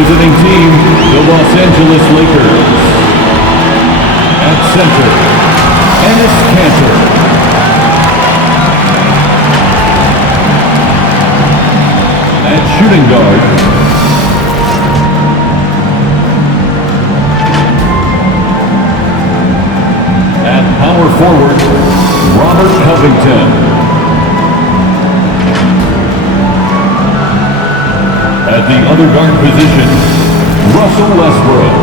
visiting team, the Los Angeles LaKeRS. At center, NeXT. At shooting guard, at power forward, Robert Covington. At the other guard position, Russell Westbrook.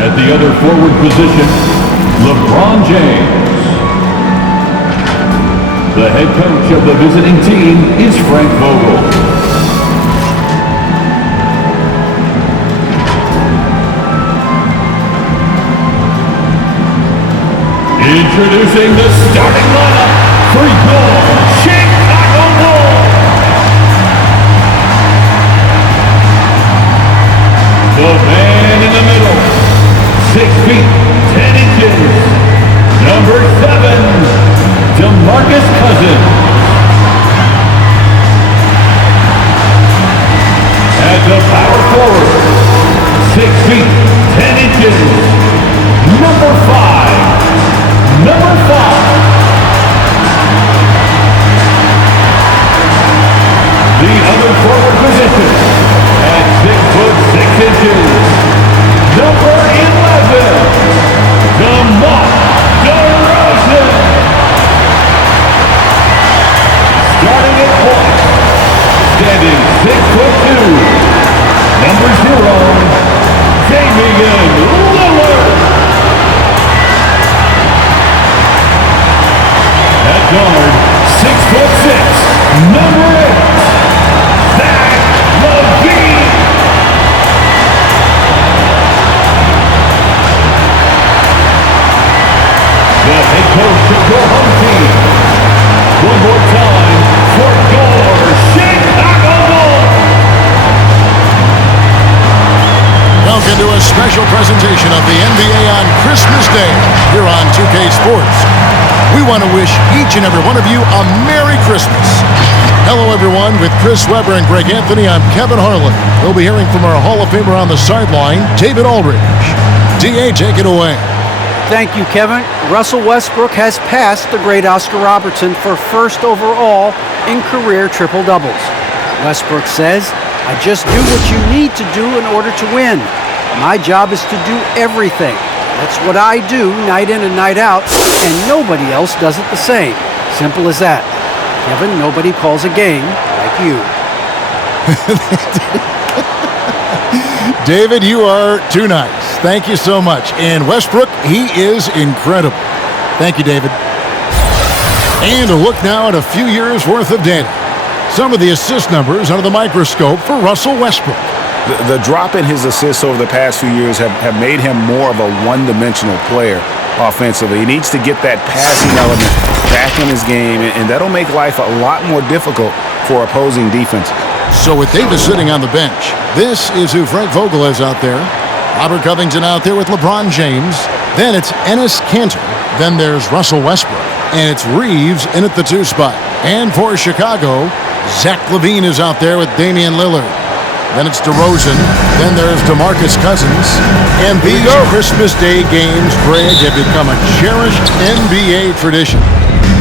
At the other forward position, LeBron James. The head coach of the visiting team is Frank Vogel. Introducing the starting lineup for your Chicago Bulls. The man in the middle, 6 feet, 10 inches, number 7. DeMarcus Cousins. At the power forward, 6 feet, 10 inches, number 5. Number 5. The other forward position, at 6 foot 6 inches, number 11. DeMar DeRozan. Starting at point, standing 6'2", number 0, Damian Lillard. At guard, 6'6", number 8, Zach LaVine. The head coach of your home team. One more time for your Chicago Bulls. Welcome to a special presentation of the NBA on Christmas Day here on 2K Sports. We want to wish each and every one of you a Merry Christmas. Hello, everyone. With Chris Webber and Greg Anthony, I'm Kevin Harlan. We'll be hearing from our Hall of Famer on the sideline, David Aldridge. DA, take it away. Thank you, Kevin. Russell Westbrook has passed the great Oscar Robertson for first overall in career triple-doubles. Westbrook says, "I just do what you need to do in order to win. My job is to do everything. That's what I do night in and night out, and nobody else does it the same. Simple as that." Kevin, nobody calls a game like you. David, you are too nice. Thank you so much. And Westbrook, he is incredible. Thank you, David. And a look now at a few years' worth of data. Some of the assist numbers under the microscope for Russell Westbrook. The drop in his assists over the past few years have made him more of a one-dimensional player offensively. He needs to get that passing element back in his game, and that'll make life a lot more difficult for opposing defenses. So with Davis sitting on the bench, this is who Frank Vogel is out there. Robert Covington out there with LeBron James. Then it's NeXT. Then there's Russell Westbrook. And it's Reeves in at the 2 spot. And for Chicago, Zach LaVine is out there with Damian Lillard. Then it's DeRozan. Then there's DeMarcus Cousins. And these Christmas Day games, Greg, have become a cherished NBA tradition.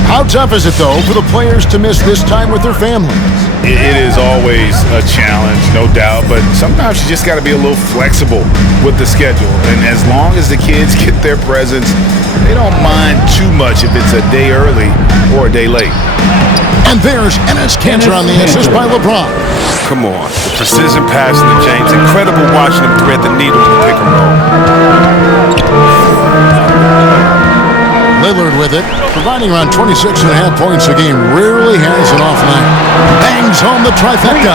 How tough is it, though, for the players to miss this time with their families? It is always a challenge, no doubt, but sometimes you just got to be a little flexible with the schedule. And as long as the kids get their presents, they don't mind too much if it's a day early or a day late. And there's NeXT on the assist by LeBron. Come on, the precision passing to James. Incredible watching him thread the needle in the pick and roll. Lillard with it, providing around 26.5 points a game. Rarely has an off night. Bangs home the trifecta.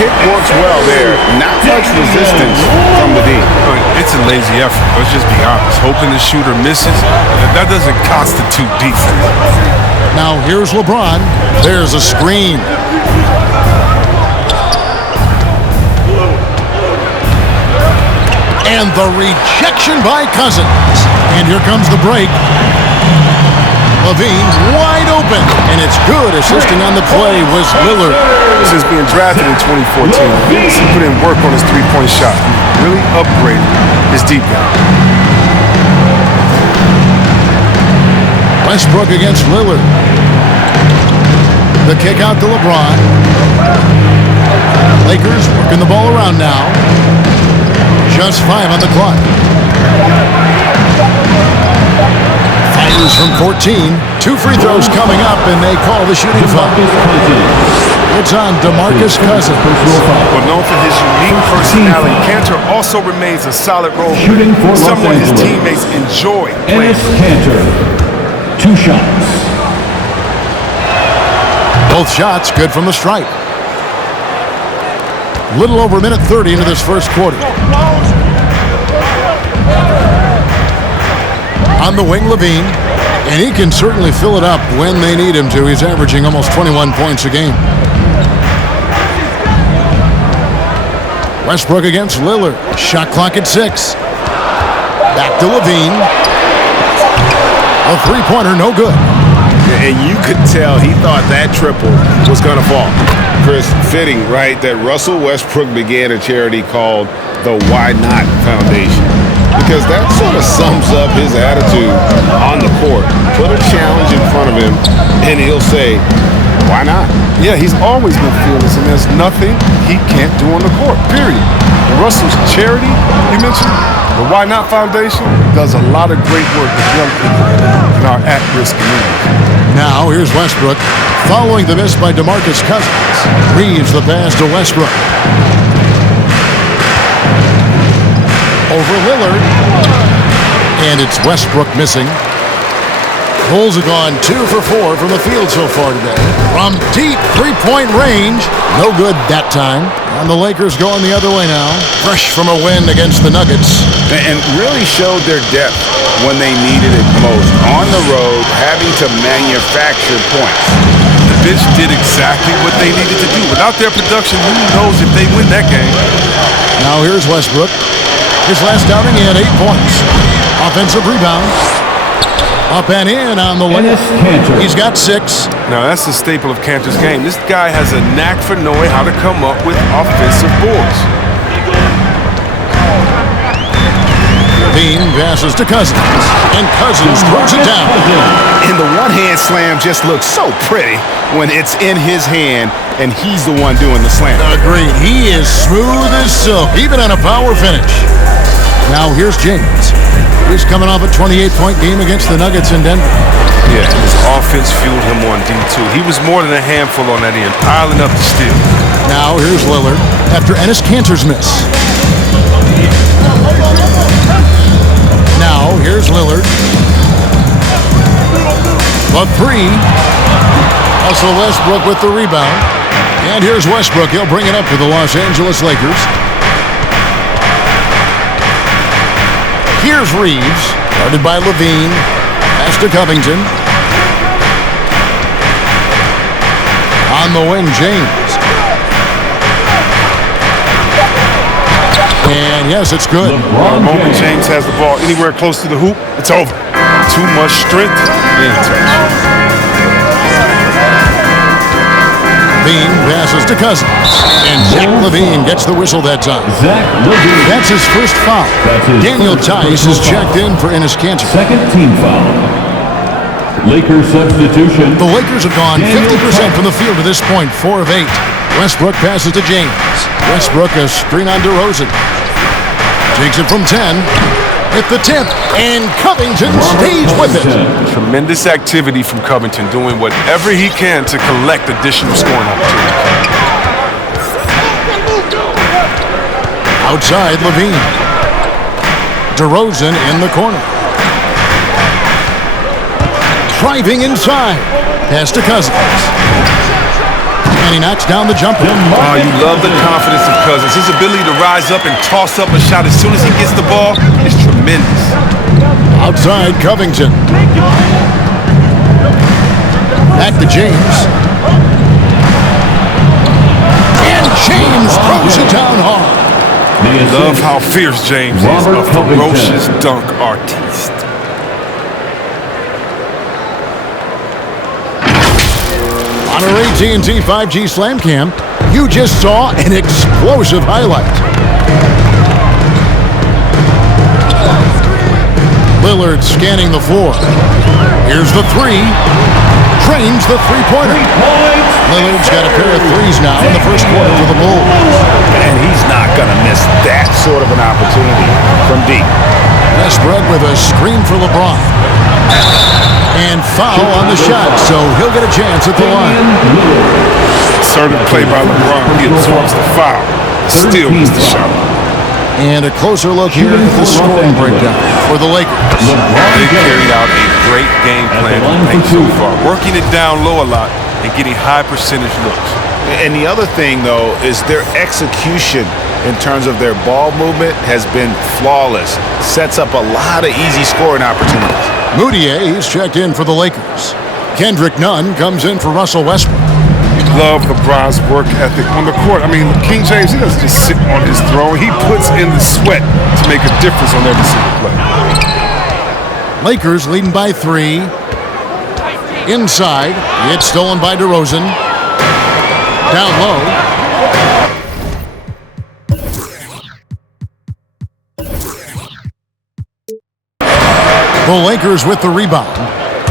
Pick works well there. Not much resistance from the D. It's a lazy effort. Let's just be honest. Hoping the shooter misses, that doesn't constitute defense. Now here's LeBron. There's a screen. And the rejection by Cousins. And here comes the break. LaVine wide open, and it's good. Assisting on the play was Lillard. Since being drafted in 2014, he put in work on his three-point shot. He really upgraded his deep game. Westbrook against Lillard. The kick out to LeBron. Lakers working the ball around now. Just 5 on the clock. Fighters from 14. 2 free throws coming up, and they call the shooting foul. It's on DeMarcus Cousins. Well, known for his unique personality, Cantor also remains a solid role player, someone his teammates enjoy playing. Cantor, 2 shots. Both shots good from the stripe. Little over a minute 30 into this first quarter. On the wing, Levine. And he can certainly fill it up when they need him to. He's averaging almost 21 points a game. Westbrook against Lillard. Shot clock at 6. Back to Levine. A three-pointer, no good. And you could tell he thought that triple was going to fall. Chris, fitting, right, that Russell Westbrook began a charity called the Why Not Foundation. Because that sort of sums up his attitude on the court. Put a challenge in front of him, and he'll say, why not? Yeah, he's always been fearless, and there's nothing he can't do on the court, period. And Russell's charity, you mentioned, the Why Not Foundation, does a lot of great work with young people in our at-risk communities. Now, here's Westbrook. Following the miss by DeMarcus Cousins. Reeves the pass to Westbrook. Over Lillard. And it's Westbrook missing. Bulls have gone 2 for 4 from the field so far today. From deep three-point range. No good that time. And the Lakers going the other way now. Fresh from a win against the Nuggets. And really showed their depth when they needed it most. On the road, having to manufacture points. The bench did exactly what they needed to do. Without their production, who knows if they win that game? Now here's Westbrook. His last outing, he had 8 points. Offensive rebound. Up and in on the layup. He's got 6. Now, that's the staple of Cantor's game. This guy has a knack for knowing how to come up with offensive boards. Bean passes to Cousins, and Cousins throws it down. And the one-hand slam just looks so pretty when it's in his hand and he's the one doing the slam. Agreed. He is smooth as silk, even on a power finish. Now here's James. He's coming off a 28-point game against the Nuggets in Denver. Yeah, and his offense fueled him on D2. He was more than a handful on that end, piling up the steal. Now here's Lillard after Enes Kanter's miss. Now here's Lillard. The 3. Russell Westbrook with the rebound. And here's Westbrook. He'll bring it up to the Los Angeles Lakers. Here's Reeves, guarded by Levine. Pass to Covington. On the wing, James. And yes, it's good. The moment James has the ball anywhere close to the hoop, it's over. Too much strength. Bean passes to Cousins. And Zach Levine gets the whistle that time. That's his first foul. Daniel Tice is checked in for Enes Kanter. Second team foul. Lakers substitution. The Lakers have gone 50% from the field to this point, 4 of 8. Westbrook passes to James. Westbrook a screen on DeRozan. Takes it from 10. At the 10th, and Covington stays with it. Tremendous activity from Covington, doing whatever he can to collect additional scoring opportunities. Outside, Levine. DeRozan in the corner. Driving inside. Pass to Cousins. And he knocks down the jumper. Oh, you love the confidence of Cousins. His ability to rise up and toss up a shot as soon as he gets the ball is tremendous. Outside, Covington. Back to James. And James throws it down hard. Love how fierce James is, a ferocious dunk artiste. On our AT&T 5G Slam Cam, you just saw an explosive highlight. Lillard scanning the floor. Here's the three. Drains the three-pointer. Lillard's got a pair of threes now in the first quarter for the Bulls. And he's not going to miss that sort of an opportunity from deep. Westbrook with a screen for LeBron. And foul on the shot, so he'll get a chance at the line. Certain play by LeBron, he absorbs the foul. Still missed the shot. And a closer look here at the scoring breakdown for the Lakers. They carried out a great game plan on paint so far, working it down low a lot and getting high percentage looks. And the other thing, though, is their execution in terms of their ball movement has been flawless. Sets up a lot of easy scoring opportunities. Moutier, he's checked in for the Lakers. Kendrick Nunn comes in for Russell Westbrook. Love LeBron's work ethic on the court. I mean, King James, he doesn't just sit on his throne. He puts in the sweat to make a difference on every single play. Lakers leading by 3. Inside, it's stolen by DeRozan. Down low. The Lakers with the rebound.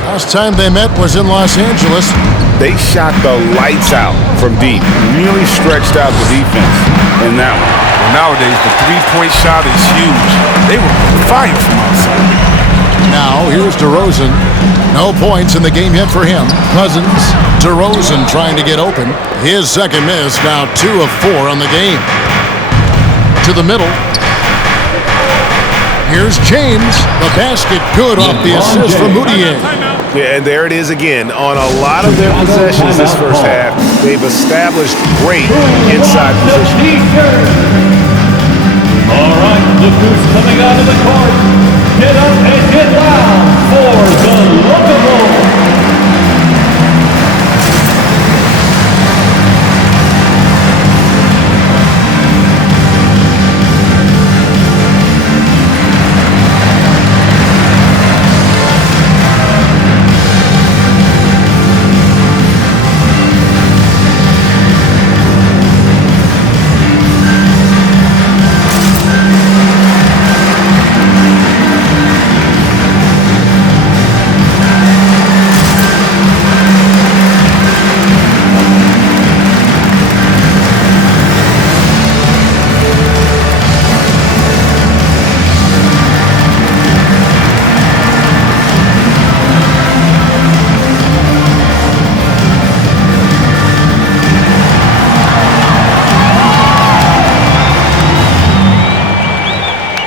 Last time they met was in Los Angeles. They shot the lights out from deep. Really stretched out the defense in that one. Well, nowadays, the three-point shot is huge. They were fire from outside. Now, here's DeRozan. No points in the game yet for him. Cousins, DeRozan trying to get open. His second miss, now 2 of 4 on the game. To the middle. Here's James. The basket good off the assist from Moutier. Yeah, and there it is again. On a lot of their possessions this first half, they've established great inside position. All right, look who's coming out of the court. Get up and get loud for the Locomotive.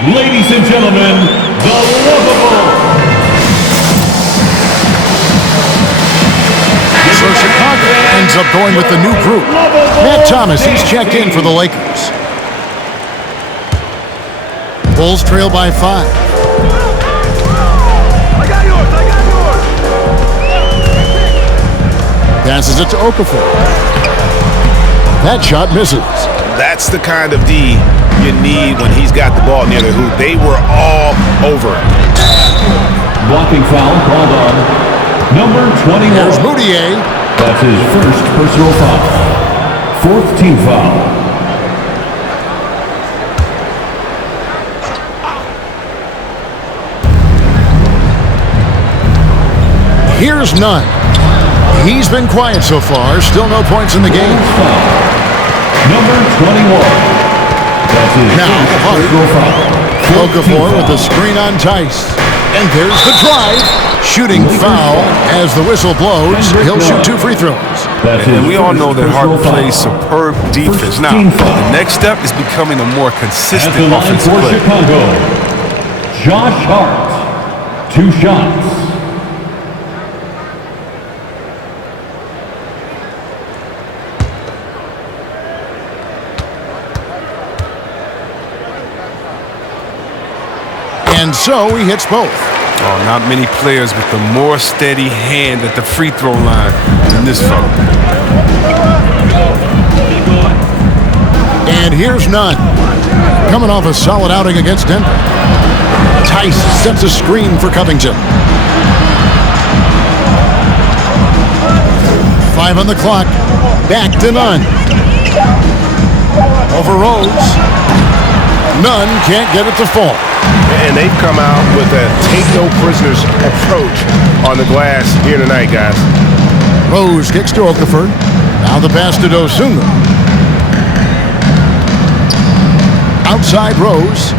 Ladies and gentlemen, the Lovable. So Chicago ends up going with the new group. Matt Thomas, he's checked in for the Lakers. Bulls trail by 5. I got yours. Passes it to Okafor. That shot misses. That's the kind of D you need when he's got the ball near the hoop. They were all over it. Blocking foul called on number 21. There's Moutier. That's his first personal foul. 4th team foul. Here's Nunn. He's been quiet so far. Still no points in the game. Number 21. That's his Now, first personal foul. Okafor with the screen on Tice. And there's the drive. Shooting foul as the whistle blows. He'll shoot 2 free throws. And we all know that Hart plays superb defense. Now, the next step is becoming a more consistent At the line offensive for player. Chicago, Josh Hart. 2 shots. And so he hits both. Oh, not many players with a more steady hand at the free throw line than this fella. And here's Nunn. Coming off a solid outing against Denver. Tice sets a screen for Covington. 5 on the clock. Back to Nunn. Over Rose. Nunn can't get it to fall. And they've come out with a take-no-prisoners approach on the glass here tonight, guys. Rose kicks to Okafor. Now the pass to Dosunmu. Outside Rose.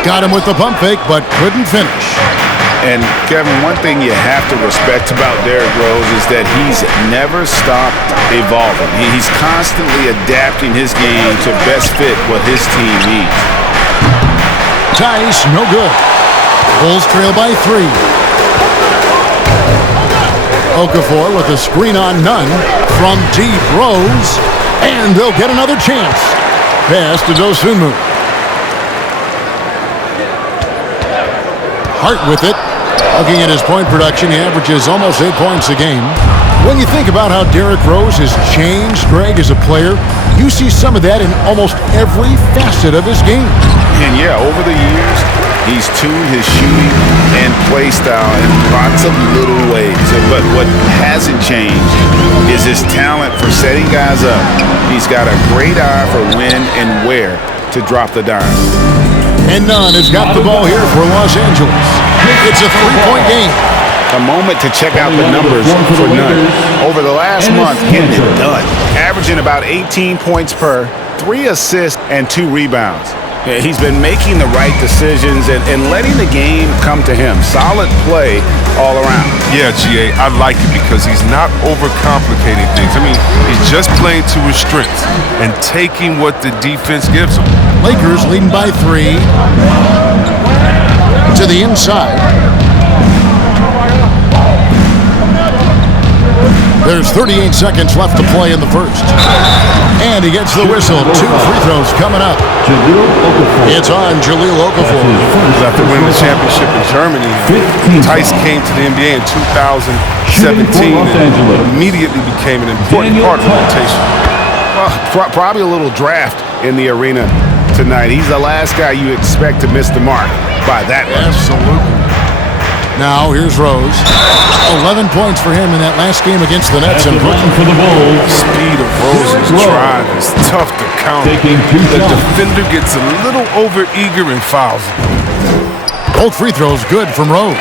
Got him with the pump fake, but couldn't finish. And, Kevin, one thing you have to respect about Derrick Rose is that he's never stopped evolving. He's constantly adapting his game to best fit what his team needs. Tice, no good. Bulls trail by 3. Okafor with a screen on Nunn. From deep, Rose. And they'll get another chance. Pass to Dosunmu. Hart with it. Looking at his point production, he averages almost 8 points a game. When you think about how Derrick Rose has changed, Greg, as a player, you see some of that in almost every facet of his game. And, yeah, over the years, he's tuned his shooting and play style in lots of little ways. But what hasn't changed is his talent for setting guys up. He's got a great eye for when and where to drop the dime. And Nunn has got the ball here for Los Angeles. It's a 3-point game. A moment to check out the numbers for Nunn. Over the last month, getting it done. Averaging about 18 points per, 3 assists, and 2 rebounds. He's been making the right decisions and letting the game come to him. Solid play all around. Yeah, GA, I like it because he's not overcomplicating things. I mean, he's just playing to his strengths and taking what the defense gives him. Lakers leading by 3. To the inside. There's 38 seconds left to play in the first. And he gets the whistle. 2 free throws coming up. It's on Jahlil Okafor. After winning the championship in Germany, Tice came to the NBA in 2017 and immediately became an important part of the rotation. Well, probably a little draft in the arena tonight. He's the last guy you expect to miss the mark by that much. Absolutely. Now here's Rose. 11 points for him in that last game against the Nets. And for the Bulls. Speed of Rose's drive is tough to counter. The defender gets a little over-eager and fouls. Both free throws good from Rose.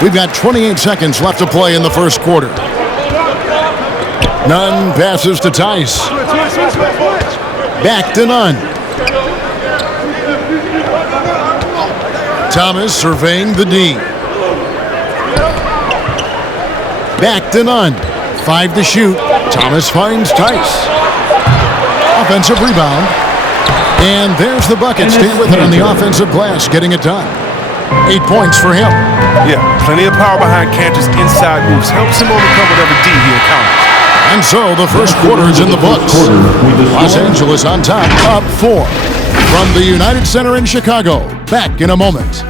We've got 28 seconds left to play in the first quarter. Nunn passes to Tice. Back to Nunn. Thomas surveying the D. Back to Nunn. 5 to shoot. Thomas finds Tice. Offensive rebound. And there's the bucket. Stay with it on the offensive glass, getting it done. 8 points for him. Yeah, plenty of power behind Cantor's inside moves. Helps him overcome whatever D he encounters. And so the first quarter is in the books. Los Angeles on top, up 4. From the United Center in Chicago. Back in a moment.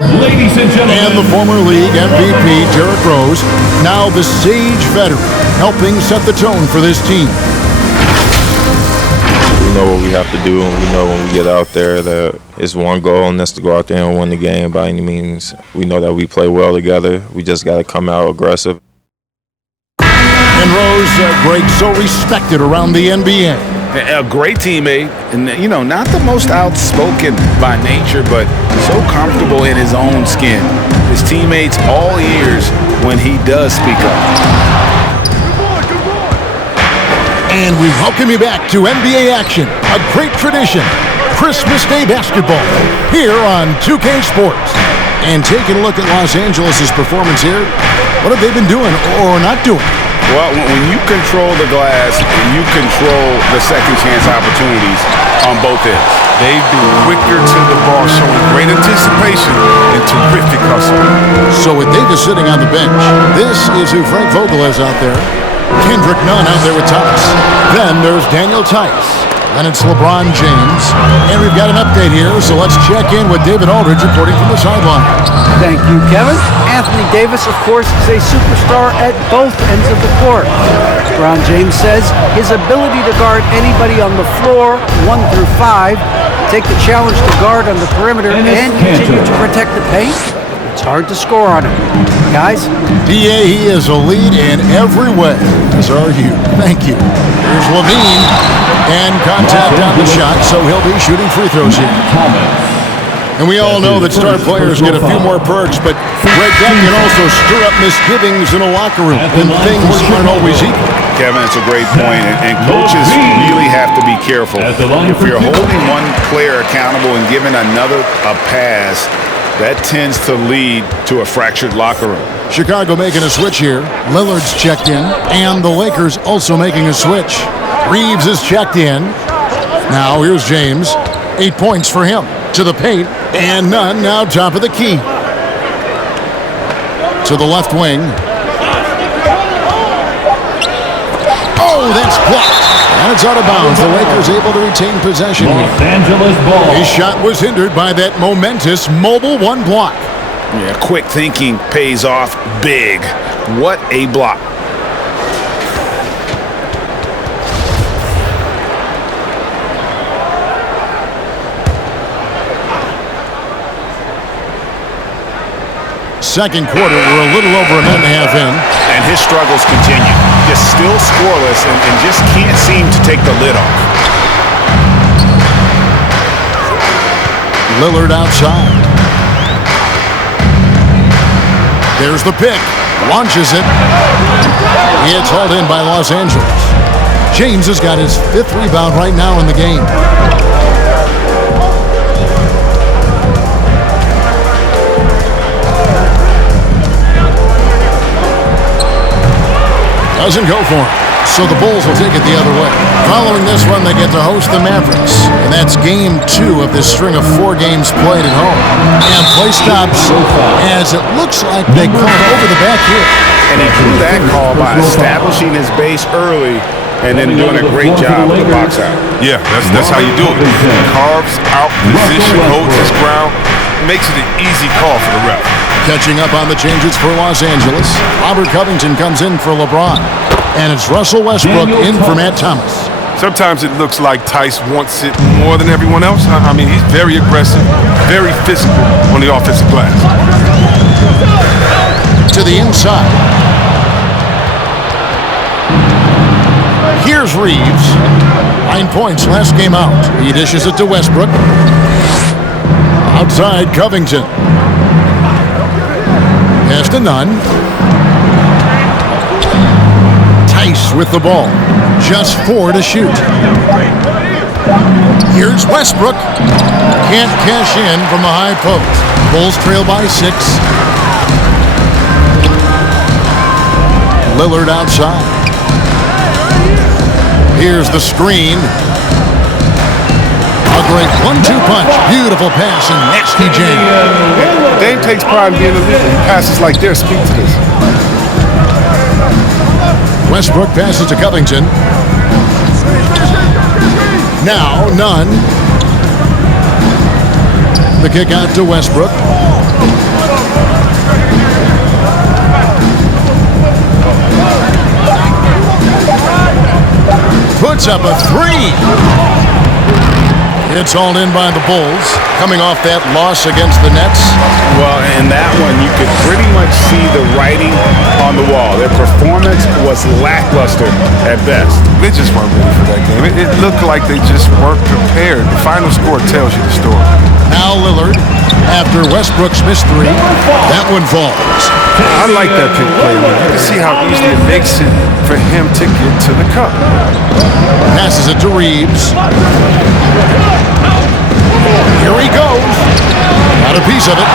Ladies and gentlemen. And the former league MVP, Derrick Rose, now the sage veteran, helping set the tone for this team. We know what we have to do, and we know when we get out there that it's one goal, and that's to go out there and win the game by any means. We know that we play well together. We just got to come out aggressive. And Rose, Greg, so respected around the NBA. A great teammate, and not the most outspoken by nature, but so comfortable in his own skin. His teammates all ears when he does speak up. And we welcome you back to NBA action, a great tradition, Christmas Day basketball, here on 2K Sports. And taking a look at Los Angeles' performance here, what have they been doing or not doing? Well, when you control the glass, you control the second chance opportunities on both ends. They've been quicker to the ball, showing great anticipation and terrific hustle. So with Davis sitting on the bench, this is who Frank Vogel has out there. Kendrick Nunn out there with Thomas. Then there's Daniel Tice. Then it's LeBron James. And we've got an update here, so let's check in with David Aldridge reporting from the sideline. Thank you, Kevin. Anthony Davis, of course, is a superstar at both ends of the court. LeBron James says his ability to guard anybody on the floor, 1 through 5, take the challenge to guard on the perimeter, and continue to protect the paint, it's hard to score on him. Guys? PA, he is a lead in every way, as are you. Thank you. Here's Levine, and contact on the shot, so he'll be shooting free throws here. And we all know that star players get a few more perks, but Greg, that can also stir up misgivings in a locker room, and things aren't always equal. Kevin, it's a great point, and coaches really have to be careful. If you're holding one player accountable and giving another a pass, that tends to lead to a fractured locker room. Chicago making a switch here. Lillard's checked in, and the Lakers also making a switch. Reeves is checked in. Now here's James. 8 points for him. To the paint, and none now top of the key. To the left wing. Oh, that's blocked. And it's out of bounds. The Lakers able to retain possession here. Los Angeles ball. His shot was hindered by that momentous mobile one block. Yeah, quick thinking pays off big. What a block. Second quarter, we're a little over a minute and a half in. And his struggles continue. Just still scoreless and just can't seem to take the lid off. Lillard outside. There's the pick. Launches it. It's hauled in by Los Angeles. James has got his 5th rebound right now in the game. Doesn't go for him. So the Bulls will take it the other way. Following this one, they get to host the Mavericks. And that's game 2 of this string of 4 games played at home. And play stops as it looks like they called over the back here. And he drew that call by establishing his base early and then doing a great job with the box out. Yeah, that's how you do it. He carves out position, holds his ground, makes it an easy call for the ref. Catching up on the changes for Los Angeles. Robert Covington comes in for LeBron. And it's Russell Westbrook in for Matt Thomas. Sometimes it looks like Tice wants it more than everyone else. I mean, he's very aggressive, very physical on the offensive glass. To the inside. Here's Reeves. 9 points last game out. He dishes it to Westbrook. Outside Covington. Pass to Nunn. Tice with the ball. Just 4 to shoot. Here's Westbrook. Can't cash in from the high post. Bulls trail by 6. Lillard outside. Here's the screen. A great 1-2 punch. Beautiful pass and nasty jam. Dame takes pride in being a leader. Passes like this speak to this. Westbrook passes to Covington. Now Nunn. The kick out to Westbrook. Puts up a 3. It's hauled in by the Bulls, coming off that loss against the Nets. Well, in that one, you could pretty much see the writing on the wall. Their performance was lackluster at best. They just weren't ready for that game. It looked like they just weren't prepared. The final score tells you the story. Now Lillard, after Westbrook's missed 3, that one falls. I like that pick play. You can see how easy it makes it for him to get to the cup. Passes it to Reeves. Here he goes. Got a piece of it.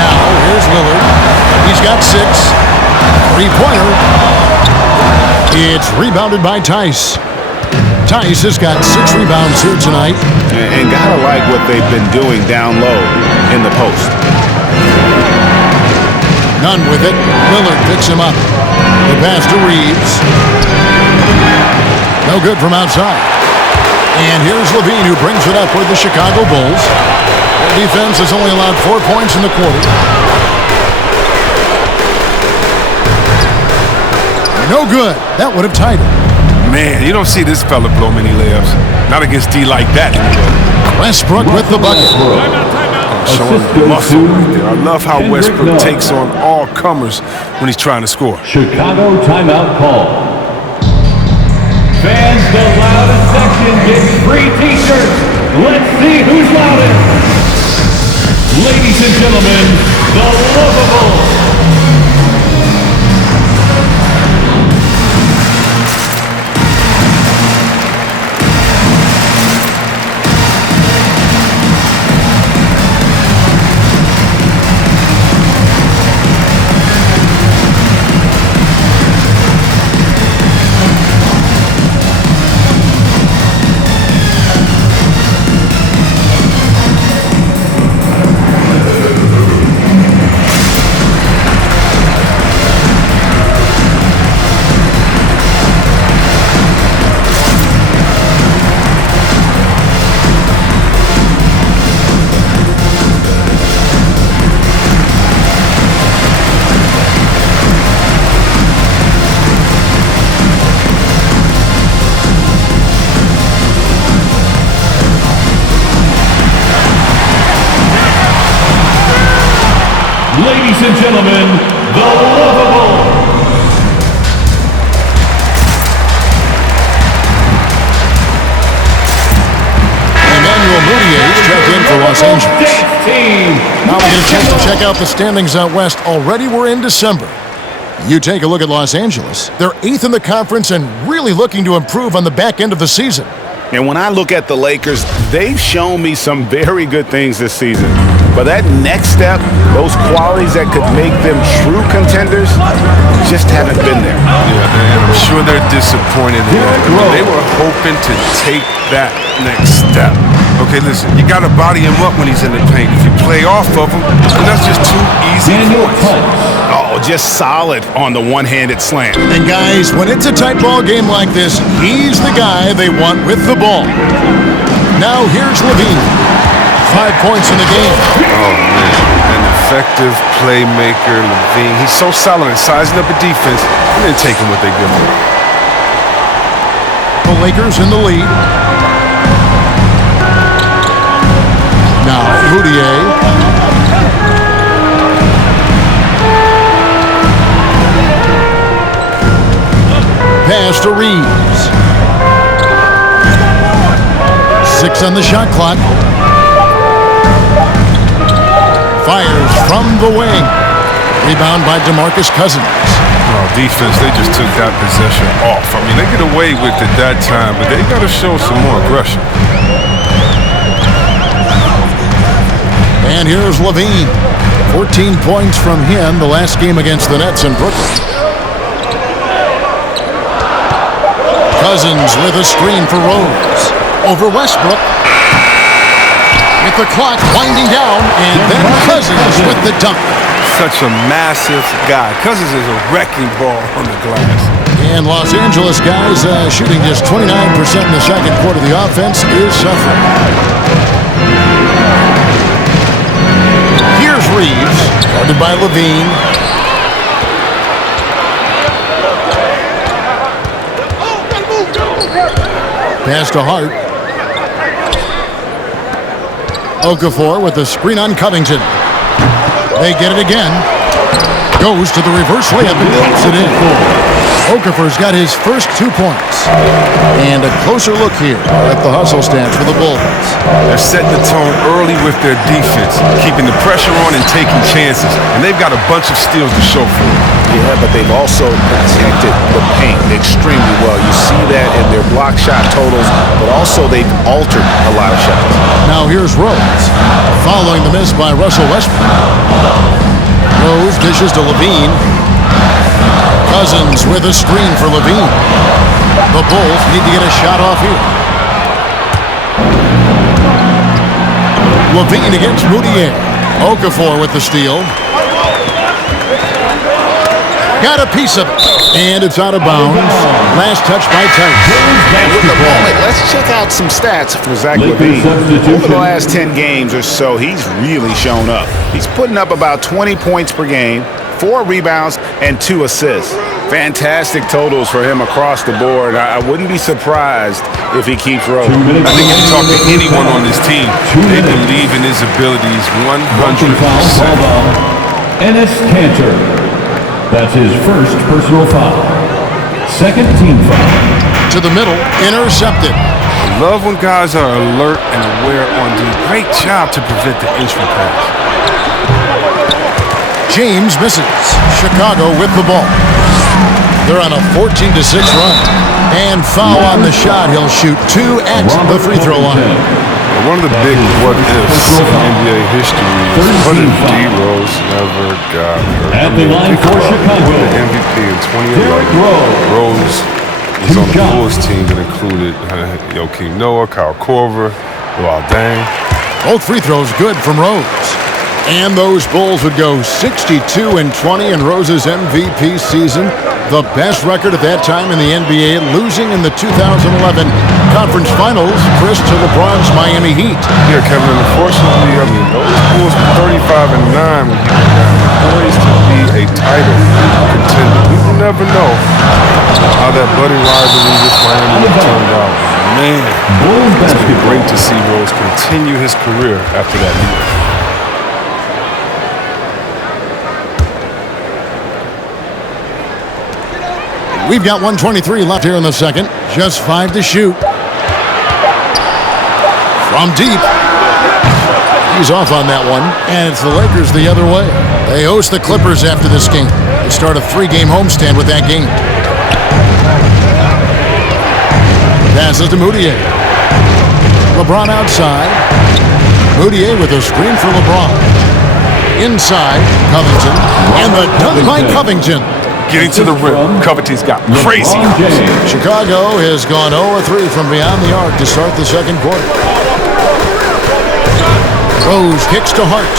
Now here's Lillard. He's got 6. 3-pointer. It's rebounded by Tice. Tice has got 6 rebounds here tonight. And gotta like what they've been doing down low in the post. Nunn with it. Lillard picks him up. The pass to Reeves. No good from outside. And here's Levine, who brings it up for the Chicago Bulls. Their defense has only allowed 4 points in the quarter. No good. That would have tied it. Man, you don't see this fella blow many layups. Not against D like that anyway. Westbrook with the bucket. Showing muscle right there. I love how Westbrook takes on all comers when he's trying to score. Chicago timeout call. Fans, the loudest section gets free t-shirts. Let's see who's loudest. Ladies and gentlemen, the lovable. Ladies and gentlemen, the lovable. Emmanuel Moutier's checked in for Los Angeles. Now we get a chance to check out the standings out west. Already we're in December. You take a look at Los Angeles. They're 8th in the conference and really looking to improve on the back end of the season. And when I look at the Lakers, they've shown me some very good things this season. But that next step, those qualities that could make them true contenders, just haven't been there. Yeah, and I'm sure they're disappointed in that. I mean, they were hoping to take that next step. Okay, listen, you got to body him up when he's in the paint. If you play off of him, then that's just too easy points. Oh, just solid on the one-handed slam. And guys, when it's a tight ball game like this, he's the guy they want with the ball. Now here's Levine. 5 points in the game. Oh, man. An effective playmaker, Levine. He's so solid in sizing up a defense and then taking what they give him. The Lakers in the lead. Now, Moutier. Pass to Reeves. 6 on the shot clock. Fires from the wing. Rebound by DeMarcus Cousins. Oh, defense, they just took that possession off. I mean, they get away with it that time, but they got to show some more aggression. And here's Levine. 14 points from him the last game against the Nets in Brooklyn. Cousins with a screen for Rose. Over Westbrook. With the clock winding down, and then Cousins with the dunk. Such a massive guy. Cousins is a wrecking ball on the glass. And Los Angeles guys shooting just 29% in the second quarter. The offense is suffering. Here's Reeves, guarded by Levine. Pass to Hart. Okafor with the screen on Covington. They get it again. Goes to the reverse layup and puts it in. Okafor's got his first 2 points. And a closer look here at the hustle stats for the Bulls. They're setting the tone early with their defense, keeping the pressure on and taking chances. And they've got a bunch of steals to show for it. Yeah, but they've also protected the paint extremely well. You see that in their block shot totals, but also they've altered a lot of shots. Now here's Rose, following the miss by Russell Westbrook. Rose dishes to Levine. Cousins with a screen for Levine. The Bulls need to get a shot off here. Levine against Moutier. Okafor with the steal. Got a piece of it. And it's out of bounds. Last touch by Tice. And with the moment, let's check out some stats for Zach LaVine. Over the last 10 games or so, he's really shown up. He's putting up about 20 points per game, 4 rebounds, and 2 assists. Fantastic totals for him across the board. I wouldn't be surprised if he keeps rolling. I think if you talk to anyone on this team, they believe in his abilities 100%. Enes Kanter. That's his first personal foul. Second team foul. To the middle, intercepted. I love when guys are alert and aware on doing a great job to prevent the entry pass. James misses. Chicago with the ball. They're on a 14-6 run. And foul on the shot. He'll shoot 2 at the free throw line. One of the big what-ifs in NBA history is what if D-Rose never got hurt? At the line for Chicago, the MVP in 2011. Rose was on the Bulls team that included Joakim Noah, Kyle Korver, Luol Deng. Both free throws good from Rose. And those Bulls would go 62-20 in Rose's MVP season. The best record at that time in the NBA, losing in the 2011 Conference Finals, Chris, to LeBron's Miami Heat. Yeah, Kevin, unfortunately, I mean, those Bulls were 35-9 when he got poised to be a title contender. We will never know how that budding rivalry with Miami turned out. Man, it's been great to see Rose continue his career after that year. We've got 1:23 left here in the second. Just 5 to shoot. From deep. He's off on that one. And it's the Lakers the other way. They host the Clippers after this game. They start a 3-game homestand with that game. Passes to Moutier. LeBron outside. Moutier with a screen for LeBron. Inside, Covington. And the dunk by Covington. Getting to the rim, Covington's got crazy. Chicago has gone 0-3 from beyond the arc to start the second quarter. Rose kicks to Hart.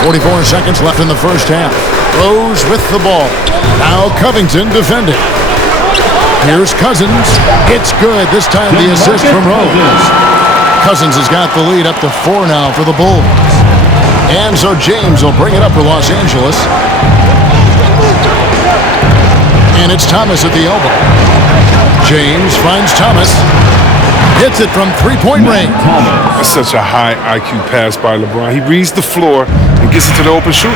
44 seconds left in the first half. Rose with the ball. Now Covington defending. Here's Cousins. It's good. This time the assist from Rose. Cousins has got the lead up to 4 now for the Bulls. And so James will bring it up for Los Angeles. And it's Thomas at the elbow. James finds Thomas. Hits it from 3-point range. That's such a high IQ pass by LeBron. He reads the floor and gets it to the open shooter.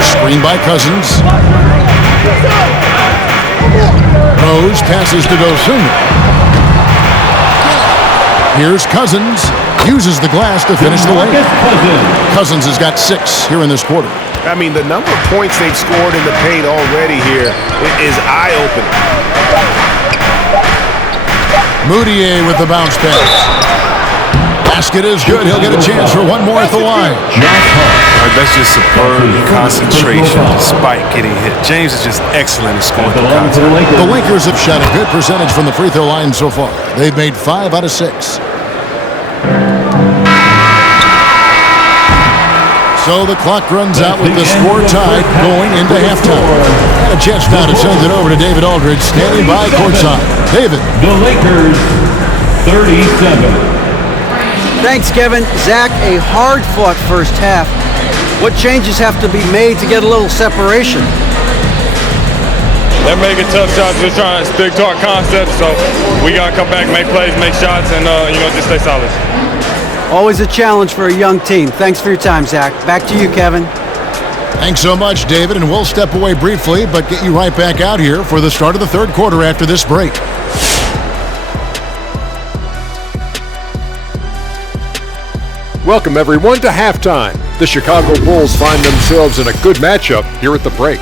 Screen by Cousins. Rose passes to Dosunmu. Here's Cousins. Uses the glass to finish the layup. Cousins has got 6 here in this quarter. I mean, the number of points they've scored in the paint already here is eye-opening. Moutier with the bounce pass. Basket is good. He'll get a chance for one more at the line. That's just superb concentration despite getting hit. James is just excellent at scoring the contact. The Lakers have shot a good percentage from the free throw line so far. They've made 5 out of 6. So the clock runs out with the score tied going into halftime. And a chance now to send it over to David Aldridge, standing by courtside. David. The Lakers, 37. Thanks, Kevin. Zach, a hard-fought first half. What changes have to be made to get a little separation? They're making tough shots. We're trying to stick to our concept, so we got to come back, make plays, make shots, and just stay solid. Always a challenge for a young team. Thanks for your time, Zach. Back to you, Kevin. Thanks so much, David, and we'll step away briefly, but get you right back out here for the start of the third quarter after this break. Welcome, everyone, to halftime. The Chicago Bulls find themselves in a good matchup here at the break.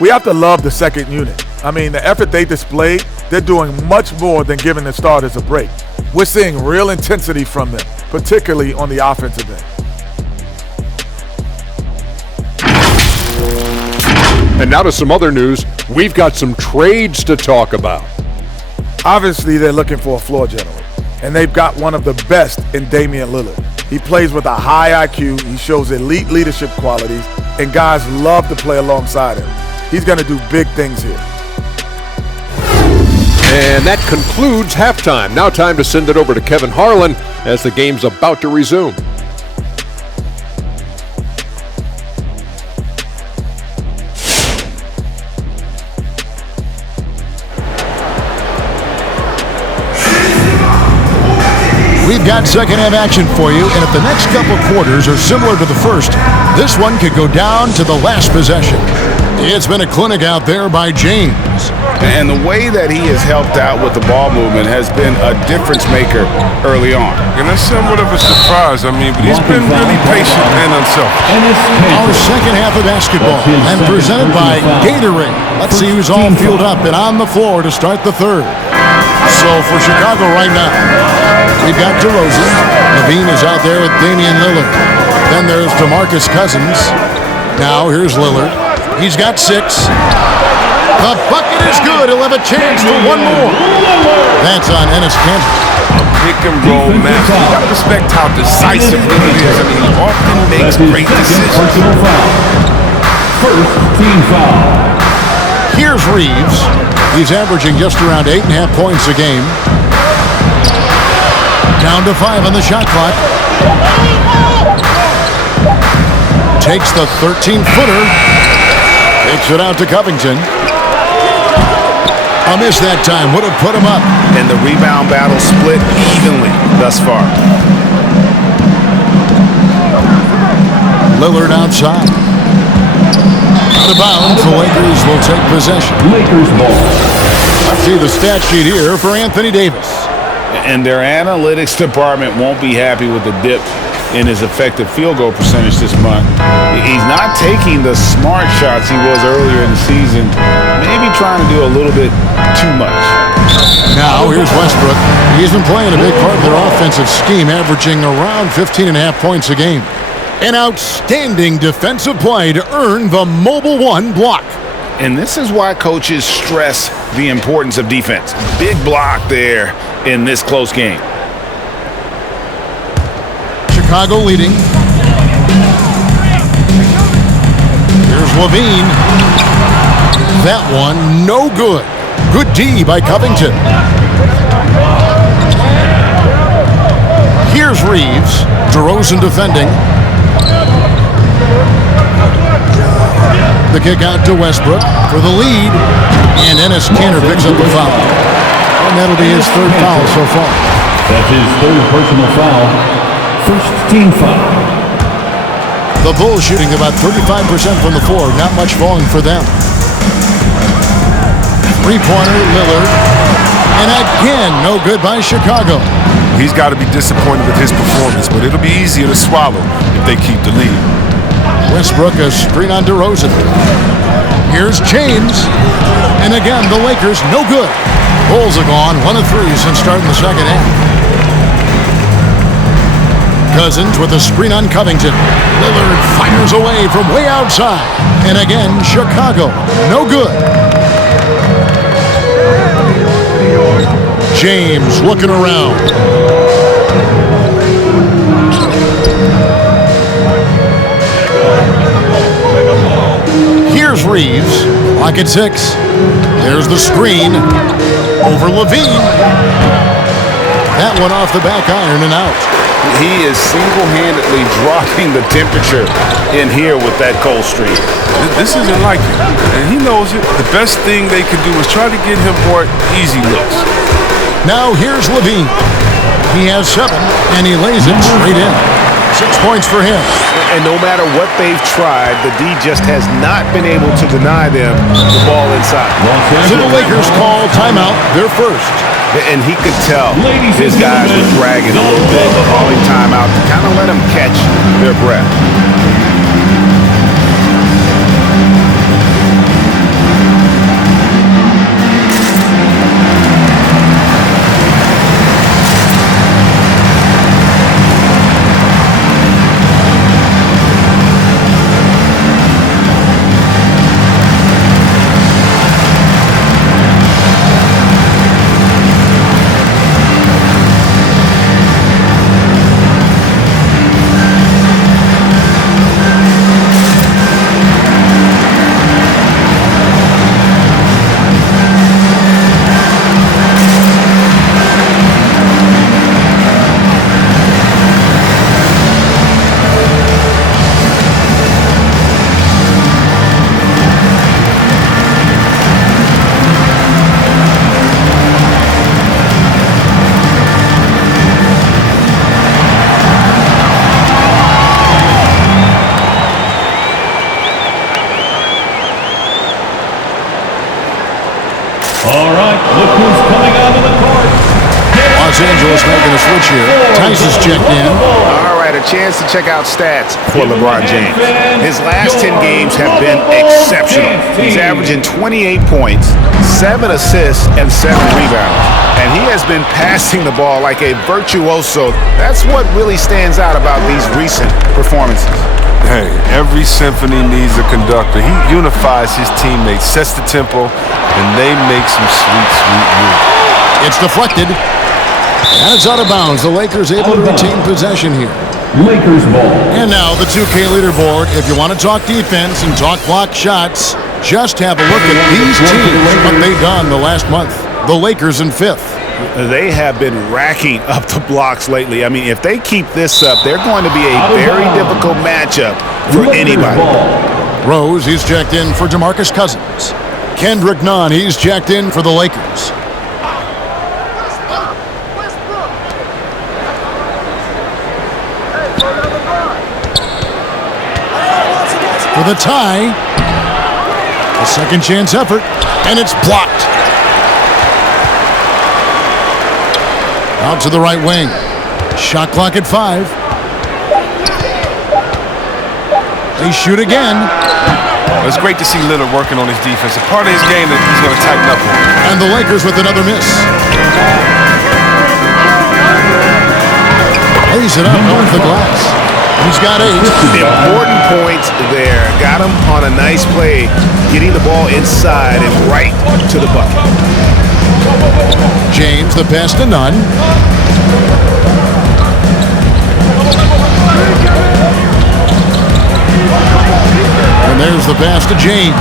We have to love the second unit. I mean, the effort they displayed, they're doing much more than giving the starters a break. We're seeing real intensity from them, particularly on the offensive end. And now to some other news. We've got some trades to talk about. Obviously, they're looking for a floor general. and they've got one of the best in Damian Lillard. He plays with a high IQ, he shows elite leadership qualities, and guys love to play alongside him. He's going to do big things here. And that concludes halftime. Now time to send it over to Kevin Harlan as the game's about to resume. We've got second half action for you, and if the next couple quarters are similar to the first, this one could go down to the last possession. It's been a clinic out there by James. And the way that he has helped out with the ball movement has been a difference maker early on. And that's somewhat of a surprise, but he's been really patient and unselfish. Our second half of basketball, and presented by Gatorade. Let's see who's all fueled up and on the floor to start the third. So for Chicago right now, we've got DeRozan. Levine is out there with Damian Lillard. Then there's DeMarcus Cousins. Now here's Lillard. He's got 6. The bucket is good. He'll have a chance for one more. That's on Enes Kanter. Pick and roll master. You gotta respect how decisive Lillard is. He often makes great decisions. First team foul. Here's Reeves. He's averaging just around 8.5 points a game. Down to 5 on the shot clock. Takes the 13-footer. Takes it out to Covington. A miss that time would have put him up. And the rebound battle split evenly thus far. Lillard outside. Out of bounds, the Lakers will take possession. Lakers ball. I see the stat sheet here for Anthony Davis. And their analytics department won't be happy with the dip in his effective field goal percentage this month. He's not taking the smart shots he was earlier in the season. Maybe trying to do a little bit too much. Now here's Westbrook. He's been playing a big part of their offensive scheme, averaging around 15.5 points a game. An outstanding defensive play to earn the mobile 1 block. And this is why coaches stress the importance of defense. Big block there in this close game. Chicago leading. Here's Levine. That one, no good. Good D by Covington. Here's Reeves. DeRozan defending. The kick out to Westbrook for the lead. And Enes Kanter picks up the foul. And that'll be his third foul so far. That's his third personal foul. First team foul. The Bulls shooting about 35% from the floor. Not much falling for them. Three-pointer, Lillard. And again, no good by Chicago. He's got to be disappointed with his performance, but it'll be easier to swallow if they keep the lead. Westbrook, a screen on DeRozan. Here's James. And again, the Lakers, no good. Bulls are gone 1 of 3 since starting the second half. Cousins with a screen on Covington. Lillard fires away from way outside. And again, Chicago, no good. James looking around. Here's Reeves. Lock at 6. There's the screen. Over Levine. That one off the back iron and out. He is single-handedly dropping the temperature in here with that cold streak. This isn't like him, and he knows it. The best thing they can do is try to get him more easy looks. Now here's Levine. He has 7, and he lays it straight in. 6 points for him. And no matter what they've tried, the D just has not been able to deny them the ball inside. So the Lakers call timeout, their first. And he could tell his guys were dragging a little bit, calling timeout to kind of let them catch their breath. All right, look who's coming out of the court. Los Angeles making a switch here. Tice is checked in. All right, a chance to check out stats for LeBron James. His last 10 games have been exceptional. He's averaging 28 points, 7 assists, and 7 rebounds. And he has been passing the ball like a virtuoso. That's what really stands out about these recent performances. Hey, every symphony needs a conductor. He unifies his teammates, sets the tempo, and they make some sweet, sweet moves. It's deflected. And it's out of bounds. The Lakers able to retain possession here. Lakers ball. And now the 2K leaderboard. If you want to talk defense and talk block shots, just have a look at these teams, what they've done the last month. The Lakers in 5th. They have been racking up the blocks lately. I mean, if they keep this up, they're going to be a very difficult matchup for anybody. Rose, he's checked in for DeMarcus Cousins. Kendrick Nunn, he's checked in for the Lakers. For the tie, a second chance effort, and it's blocked. Out to the right wing. Shot clock at 5. They shoot again. It's great to see Lillard working on his defense. A part of his game that he's going to tighten up on. And the Lakers with another miss. Lays it up off the glass. He's got 8. Important points there. Got him on a nice play, getting the ball inside and right to the bucket. James, the pass to Nunn. And there's the pass to James.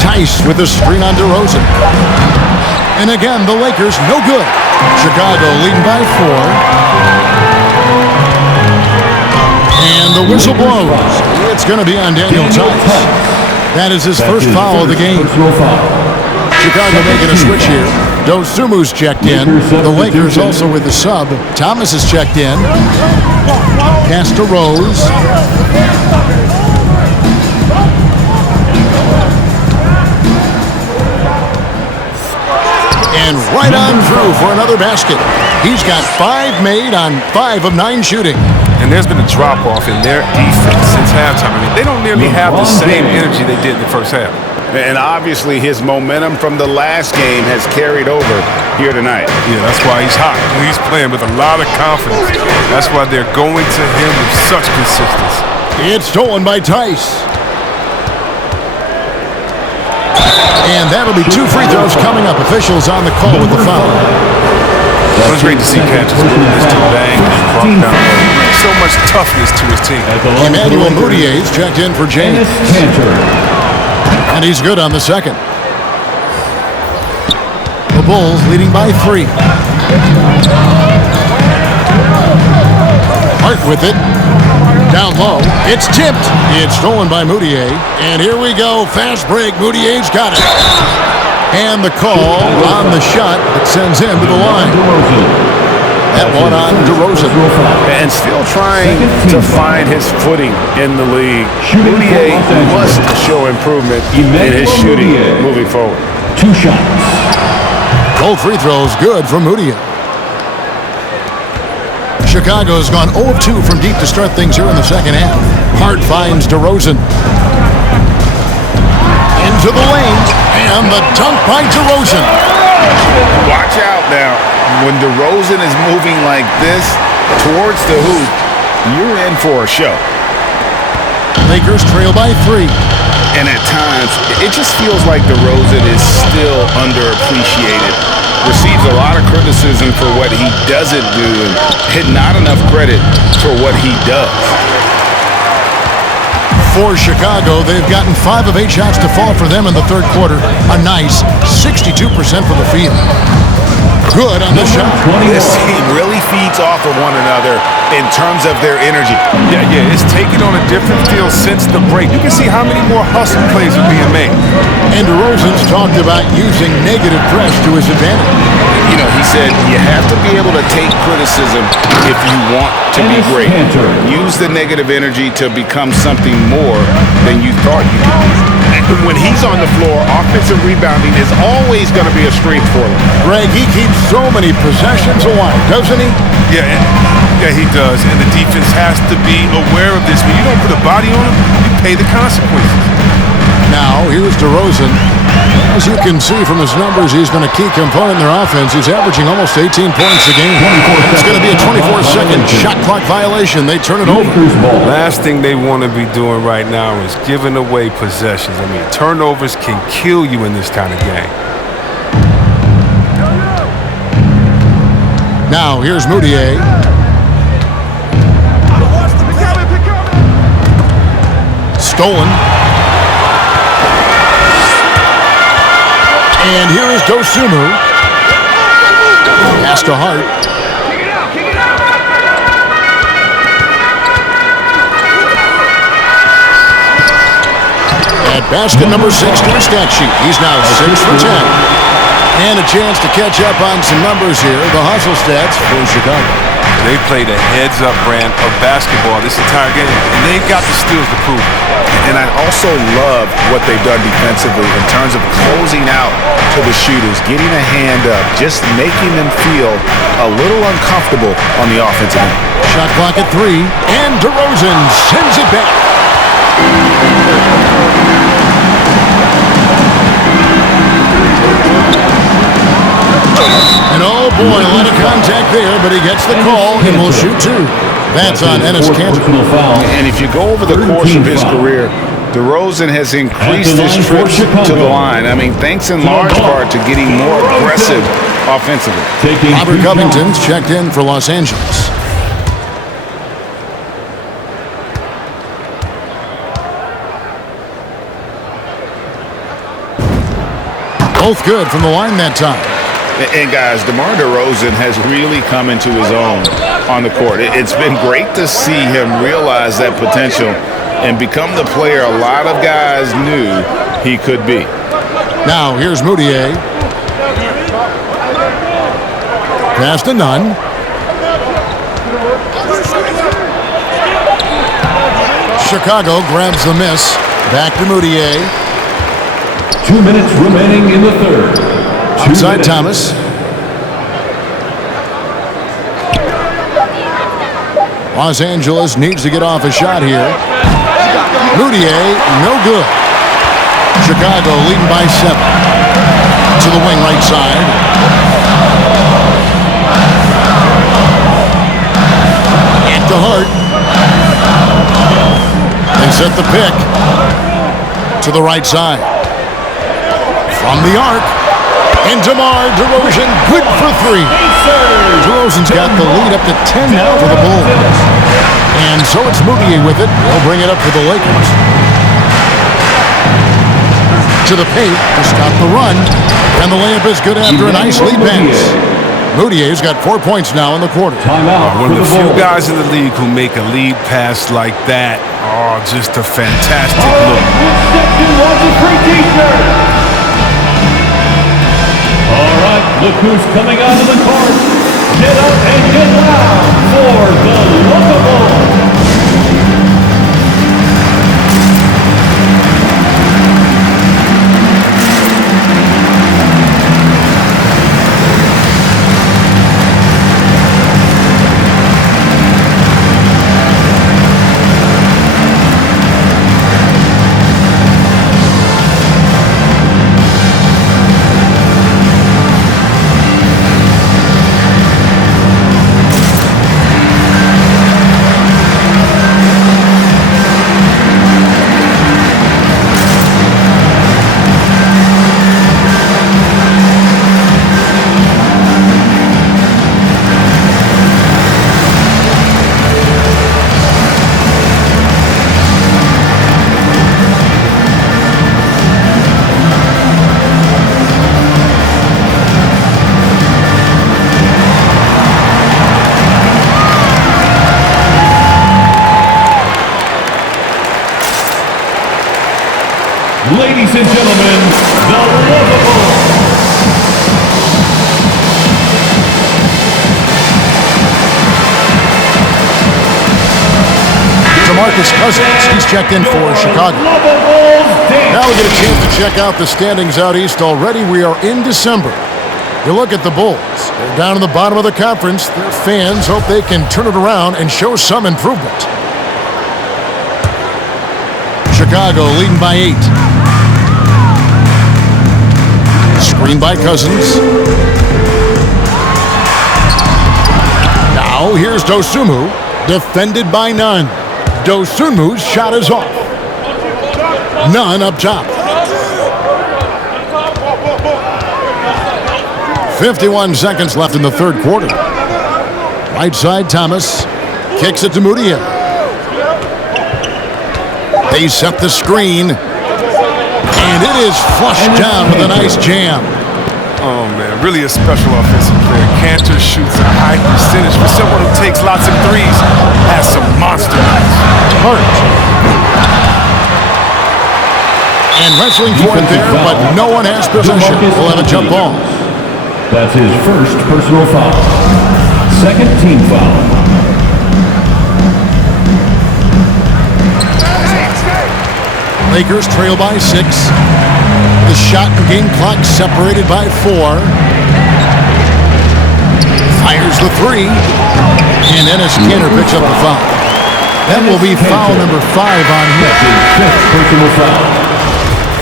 Tice with the screen on DeRozan. And again, the Lakers no good. Chicago leading by 4. And the whistle blows. It's going to be on Daniel Tice. That is his first foul of the game. Chicago making a switch here. Dosumu's checked in. The Lakers also with the sub. Thomas is checked in. Pass to Rose. And right on through for another basket. He's got 5 made on 5 of 9 shooting. And there's been a drop-off in their defense since halftime. I mean, they don't nearly have the same energy they did in the first half. And obviously his momentum from the last game has carried over here tonight. Yeah, that's why he's hot. He's playing with a lot of confidence. That's why they're going to him with such consistency. It's stolen by Tice. And that'll be 2 free throws coming up. Officials on the call with the foul. It was great to see Cantus putting this to bang and down. So much toughness to his team. Emmanuel Moutier's checked in for James. And he's good on the second. The Bulls leading by 3. Hart with it. Down low. It's tipped. It's stolen by Moutier. And here we go. Fast break. Moutier's got it. And the call on the shot that sends him to the line. That one on DeRozan. And still trying to find his footing in the league. Moutier must show improvement in his shooting moving forward. 2 shots. Both free throws good from Moutier. Chicago's gone 0 of 2 from deep to start things here in the second half. Hart finds DeRozan. Into the lane, and the dunk by DeRozan. Watch out now. When DeRozan is moving like this towards the hoop, you're in for a show. Lakers trail by 3. And at times, it just feels like DeRozan is still underappreciated. Receives a lot of criticism for what he doesn't do and not enough credit for what he does. For Chicago, they've gotten 5 of 8 shots to fall for them in the third quarter. A nice 62% from the field. Good on the shot. This team really feeds off of one another in terms of their energy. Yeah, it's taken on a different feel since the break. You can see how many more hustle plays are being made. And DeRozan's talked about using negative press to his advantage. You know, he said you have to be able to take criticism if you want to be great. Use the negative energy to become something more than you thought you could be. And when he's on the floor, offensive rebounding is always going to be a strength for him. Greg, he keeps so many possessions alive, doesn't he? Yeah, he does. And the defense has to be aware of this. When you don't put a body on him, you pay the consequences. Now, here's DeRozan. As you can see from his numbers, he's been a key component in their offense. He's averaging almost 18 points a game. It's going to be a 24-second shot clock violation. They turn it over. Last thing they want to be doing right now is giving away possessions. I mean, turnovers can kill you in this kind of game. Now, here's Moutier. Stolen. And here is Dosunmu. Pass to Hart. At basket number 6 to his stat sheet. He's now 6 for 10. And a chance to catch up on some numbers here. The hustle stats for Chicago. They played a heads-up brand of basketball this entire game, and they've got the skills to prove it. And I also love what they've done defensively in terms of closing out to the shooters, getting a hand up, just making them feel a little uncomfortable on the offensive end. Shot clock at 3, and DeRozan sends it back. And oh boy, a lot of contact there, but he gets the call and will shoot 2. That's on Enes Kanter. And if you go over the course of his career, DeRozan has increased his trips to the line. I mean, thanks in large part to getting more aggressive offensively. Robert Covington's checked in for Los Angeles. Both good from the line that time. And guys, DeMar DeRozan has really come into his own on the court. It's been great to see him realize that potential and become the player a lot of guys knew he could be. Now here's Moutier. Pass to Nunn. Chicago grabs the miss. Back to Moutier. 2 minutes remaining in the third. Outside Thomas. Los Angeles needs to get off a shot here. Moutier, no good. Chicago leading by 7. To the wing right side. At the Hart. They set the pick. To the right side. From the arc. And DeMar DeRozan, good for 3. DeRozan's got the lead up to 10 now for the Bulls. And so it's Moutier with it. He'll bring it up for the Lakers. To the paint to stop the run. And the layup is good after a nice lead pass. Moutier's got 4 points now in the quarter. One of the few guys in the league who make a lead pass like that. Oh, just a fantastic look. All right, look who's coming out of the court. Get up and get loud for the Lookable. Cousins. He's checked in for Chicago. Now we get a chance to check out the standings out east already. We are in December. You look at the Bulls. They're down in the bottom of the conference. Their fans hope they can turn it around and show some improvement. Chicago leading by 8. Screen by Cousins. Now here's Dosunmu. Defended by Nunn. Dosunmu's shot is off. Nunn up top. 51 seconds left in the third quarter. Right side, Thomas. Kicks it to Mudiay. They set the screen. And it is flushed down with a nice jam. Oh, man, really a special offensive player. Cantor shoots a high percentage for someone who takes lots of threes. Has some monster nights. Hurt. And wrestling for it there, but no one has possession. We'll have a jump ball. That's his first personal foul. Second team foul. Lakers trail by 6. The shot and game clock separated by 4. Fires the 3. And Enes Kanter picks up the foul. That will be foul number 5 on him. Fifth personal foul.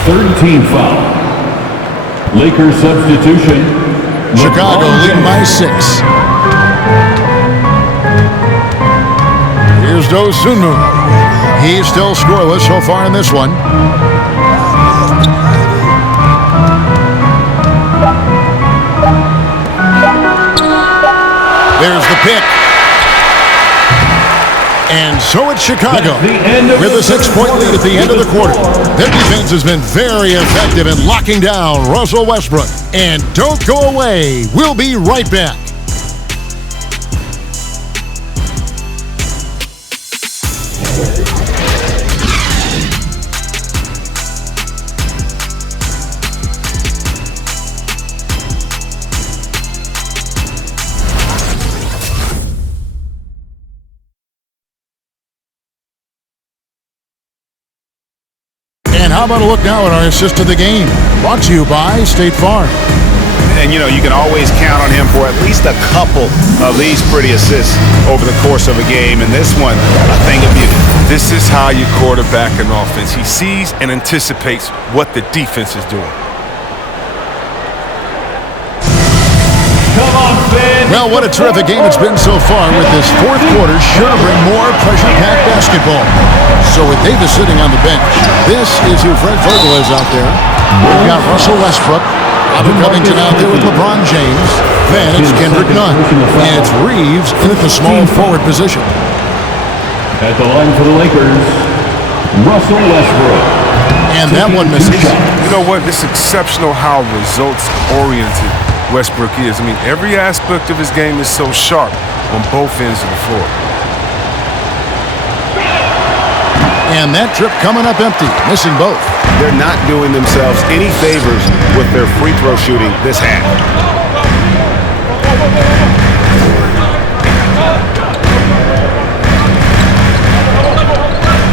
Third team foul. Lakers substitution. Chicago leading by 6. Here's Dosunmu. He's still scoreless so far in this one. There's the pick. And so it's Chicago with a 6-point lead at the end of the quarter. Their defense has been very effective in locking down Russell Westbrook. And don't go away. We'll be right back. And how about a look now at our assist of the game? Brought to you by State Farm. And, you know, you can always count on him for at least a couple of these pretty assists over the course of a game. And this one, a thing of beauty. This is how you quarterback an offense. He sees and anticipates what the defense is doing. Come on, Ben. Well, what a terrific game it's been so far, with this fourth quarter sure to bring more pressure-packed basketball. So with Davis sitting on the bench, this is who Fred Vogel is out there. We've got Russell Westbrook, Robert Covington out there with LeBron James. Then it's Kendrick Nunn, and it's Reeves in at the small forward position. At the line for the Lakers, Russell Westbrook. And that one misses. You know what? It's exceptional how results-oriented Westbrook is. I mean, every aspect of his game is so sharp on both ends of the floor. And that trip coming up empty, missing both. They're not doing themselves any favors with their free throw shooting this half.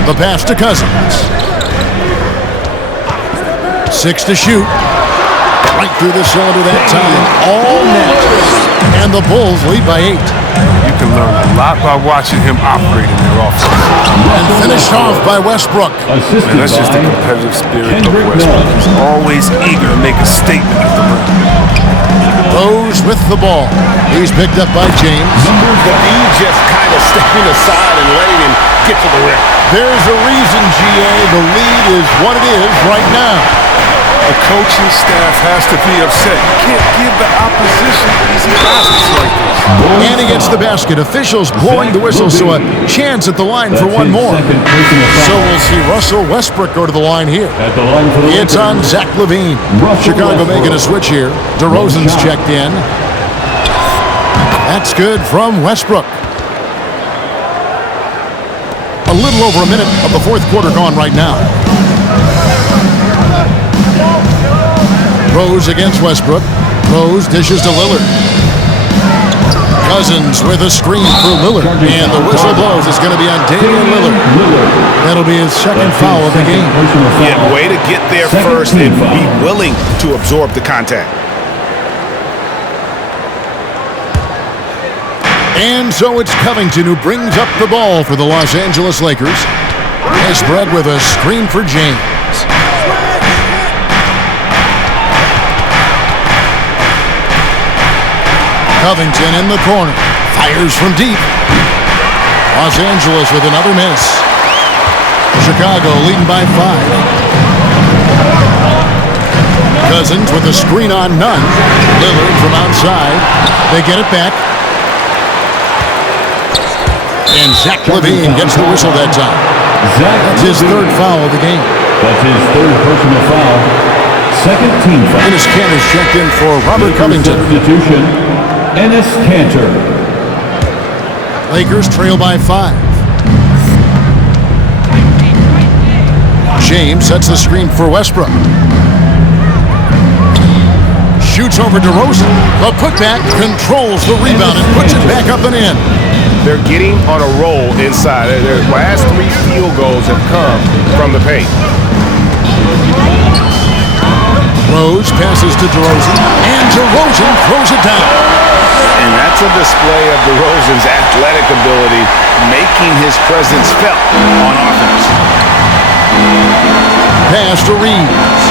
The pass to Cousins. 6 to shoot. Right through the cylinder that time. All net. And the Bulls lead by 8. You can learn a lot by watching him operate in their offense. And finished off by Westbrook. And that's just the competitive spirit of Westbrook. He's always eager to make a statement at the rim. Rose with the ball. He's picked up by James. But he just kind of stepping aside and letting him get to the rim. There's a reason, GA. The lead is what it is right now. The coaching staff has to be upset. You can't give the opposition easy baskets like this. And he gets the basket. Officials blowing the whistle, so a chance at the line for one more. So we'll see Russell Westbrook go to the line here. It's on Zach LaVine. Chicago making a switch here. DeRozan's checked in. That's good from Westbrook. A little over a minute of the fourth quarter gone right now. Rose against Westbrook. Rose dishes to Lillard. Cousins with a screen for Lillard. And the whistle blows. It's going to be on Damian Lillard. That'll be his second foul of the game. Yeah, way to get there first and be willing to absorb the contact. And so it's Covington who brings up the ball for the Los Angeles Lakers. Spread with a screen for James. Covington in the corner. Fires from deep. Los Angeles with another miss. Chicago leading by 5. Cousins with a screen on none. Lillard from outside. They get it back. And Zach LaVine gets the whistle that time. That's his third foul of the game. That's his third personal foul. Second team foul. Enes Kanter's checked in for Robert Covington. Substitution, Enes Kanter. Lakers trail by 5. James sets the screen for Westbrook. Shoots over DeRozan. The putback controls the rebound and puts it back up and in. They're getting on a roll inside. Their last 3 field goals have come from the paint. Rose passes to DeRozan, and DeRozan throws it down. And that's a display of DeRozan's athletic ability, making his presence felt on offense. Pass to Reeves.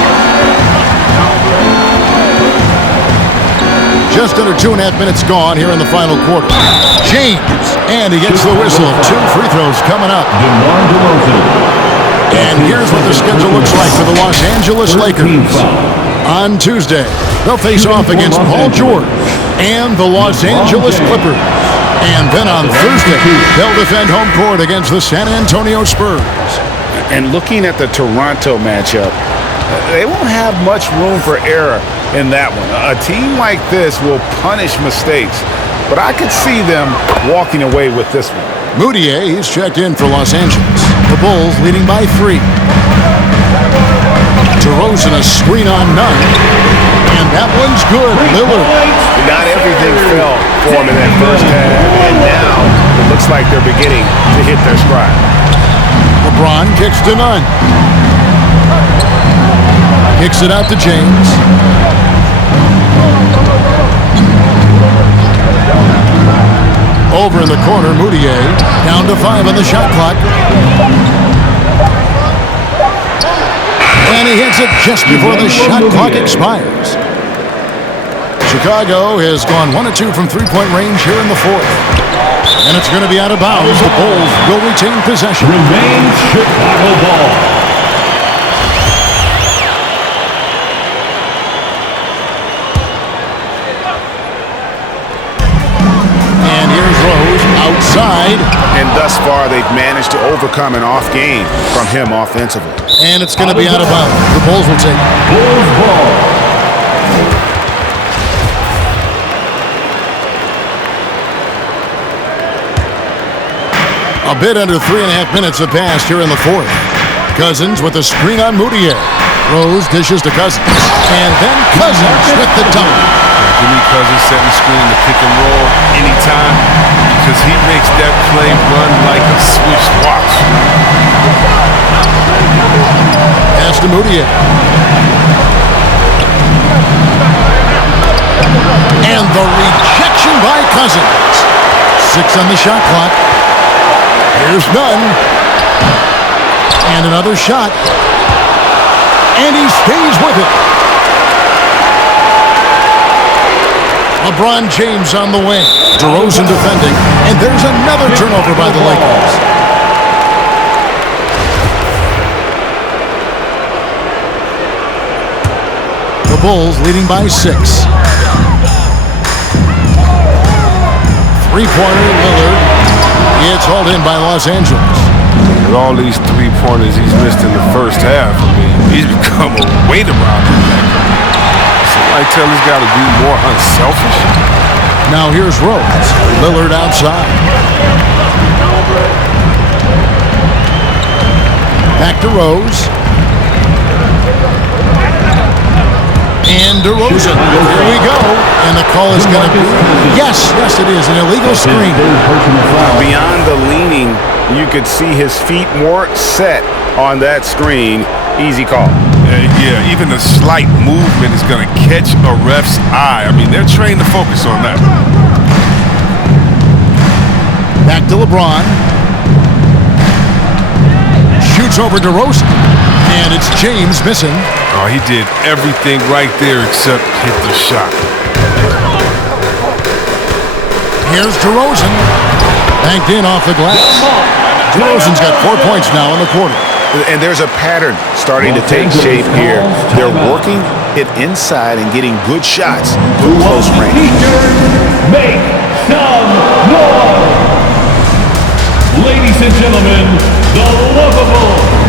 Just under 2.5 minutes gone here in the final quarter. James, and he gets the whistle. 2 free throws coming up. And here's what the schedule looks like for the Los Angeles Lakers. On Tuesday, they'll face off against Paul George and the Los Angeles Clippers. And then on Thursday, they'll defend home court against the San Antonio Spurs. And looking at the Toronto matchup, they won't have much room for error in that one. A team like this will punish mistakes, but I could see them walking away with this one. Moutier, he's checked in for Los Angeles. The Bulls leading by 3. DeRozan a screen on none. And that one's good. Lillard. Not everything fell for him in that first half, and now it looks like they're beginning to hit their stride. LeBron kicks to none. Kicks it out to James. Over in the corner, Moutier. Down to 5 on the shot clock. And he hits it just before the shot clock expires. Chicago has gone 1 of 2 from three-point range here in the 4th. And it's going to be out of bounds. The Bulls will retain possession. Remains Chicago ball. And here's Rose outside. And thus far, they've managed to overcome an off game from him offensively. And it's going to be out of bounds. The Bulls will take it. Bulls ball. A bit under 3.5 minutes have passed here in the 4th. Cousins with a screen on Moutier. Rose dishes to Cousins. And then Cousins with the dunk. Give me Cousins setting screen to pick and roll anytime because he makes that play run like a switch watch. Pass to Moutier. And the rejection by Cousins. 6 on the shot clock. Here's none. And another shot. And he stays with it. LeBron James on the wing. DeRozan defending. And there's another turnover by the Lakers. The Bulls leading by 6. Three-pointer, Lillard. It's hauled in by Los Angeles. With all these three-pointers he's missed in the first half, I mean, he's become a weight around him. Somebody tell he's got to be more unselfish. Now here's Rose. Lillard outside. Back to Rose. And DeRozan. Here we go. And the call is going to be, yes, it is, an illegal screen. Beyond the leaning, you could see his feet more set on that screen. Easy call. Yeah, even a slight movement is going to catch a ref's eye. I mean, they're trained to focus on that. Back to LeBron. Shoots over DeRozan. And it's James missing. Oh, he did everything right there except hit the shot. Here's DeRozan. Banked in off the glass. DeRozan's got 4 points now in the quarter. And there's a pattern starting to take shape here. They're working it inside and getting good shots from close range. Make some noise! Ladies and gentlemen, the lovable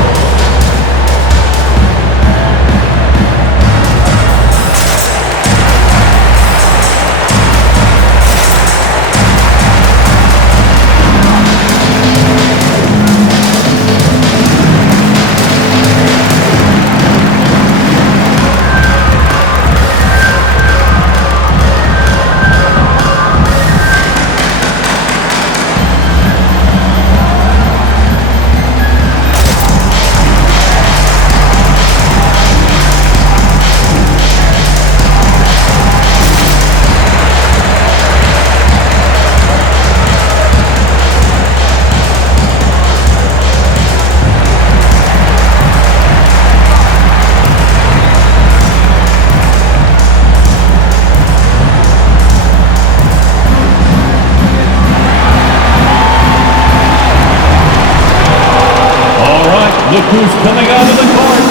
look who's coming out of the court.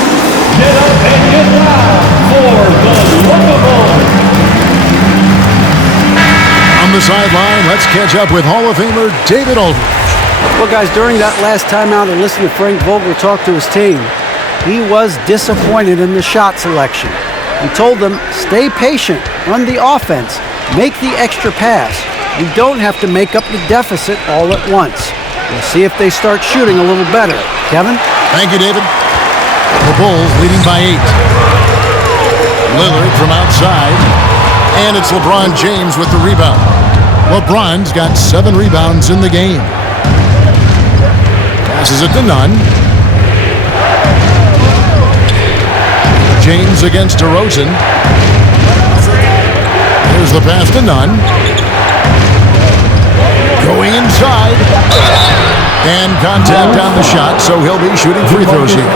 Get up and get loud for the lovable. On the sideline, let's catch up with Hall of Famer David Aldridge. Well, guys, during that last timeout and listening to Frank Vogel talk to his team, he was disappointed in the shot selection. He told them, stay patient, run the offense, make the extra pass. We don't have to make up the deficit all at once. We'll see if they start shooting a little better. Kevin? Thank you, David. The Bulls leading by 8. Lillard from outside. And it's LeBron James with the rebound. LeBron's got 7 rebounds in the game. Passes it to Nunn. James against DeRozan. Here's the pass to Nunn. Going inside. And contact on the shot, so he'll be shooting free throws here.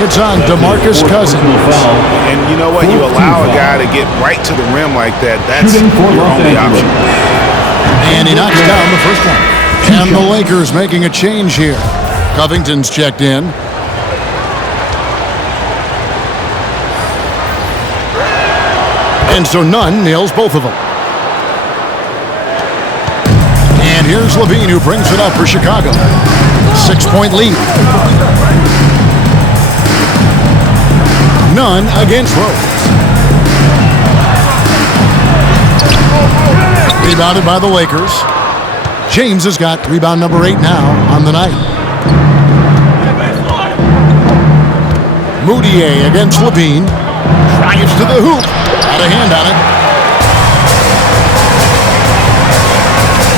It's on DeMarcus Cousins. And you know what? You allow a guy to get right to the rim like that. That's your only option. And he knocks down the first one. And the Lakers making a change here. Covington's checked in. And so Nunn nails both of them. And here's Levine, who brings it up for Chicago. 6-point lead. Nunn against Rose. Rebounded by the Lakers. James has got rebound number 8 now on the night. Moutier against Levine. Drives to the hoop. Had a hand on it.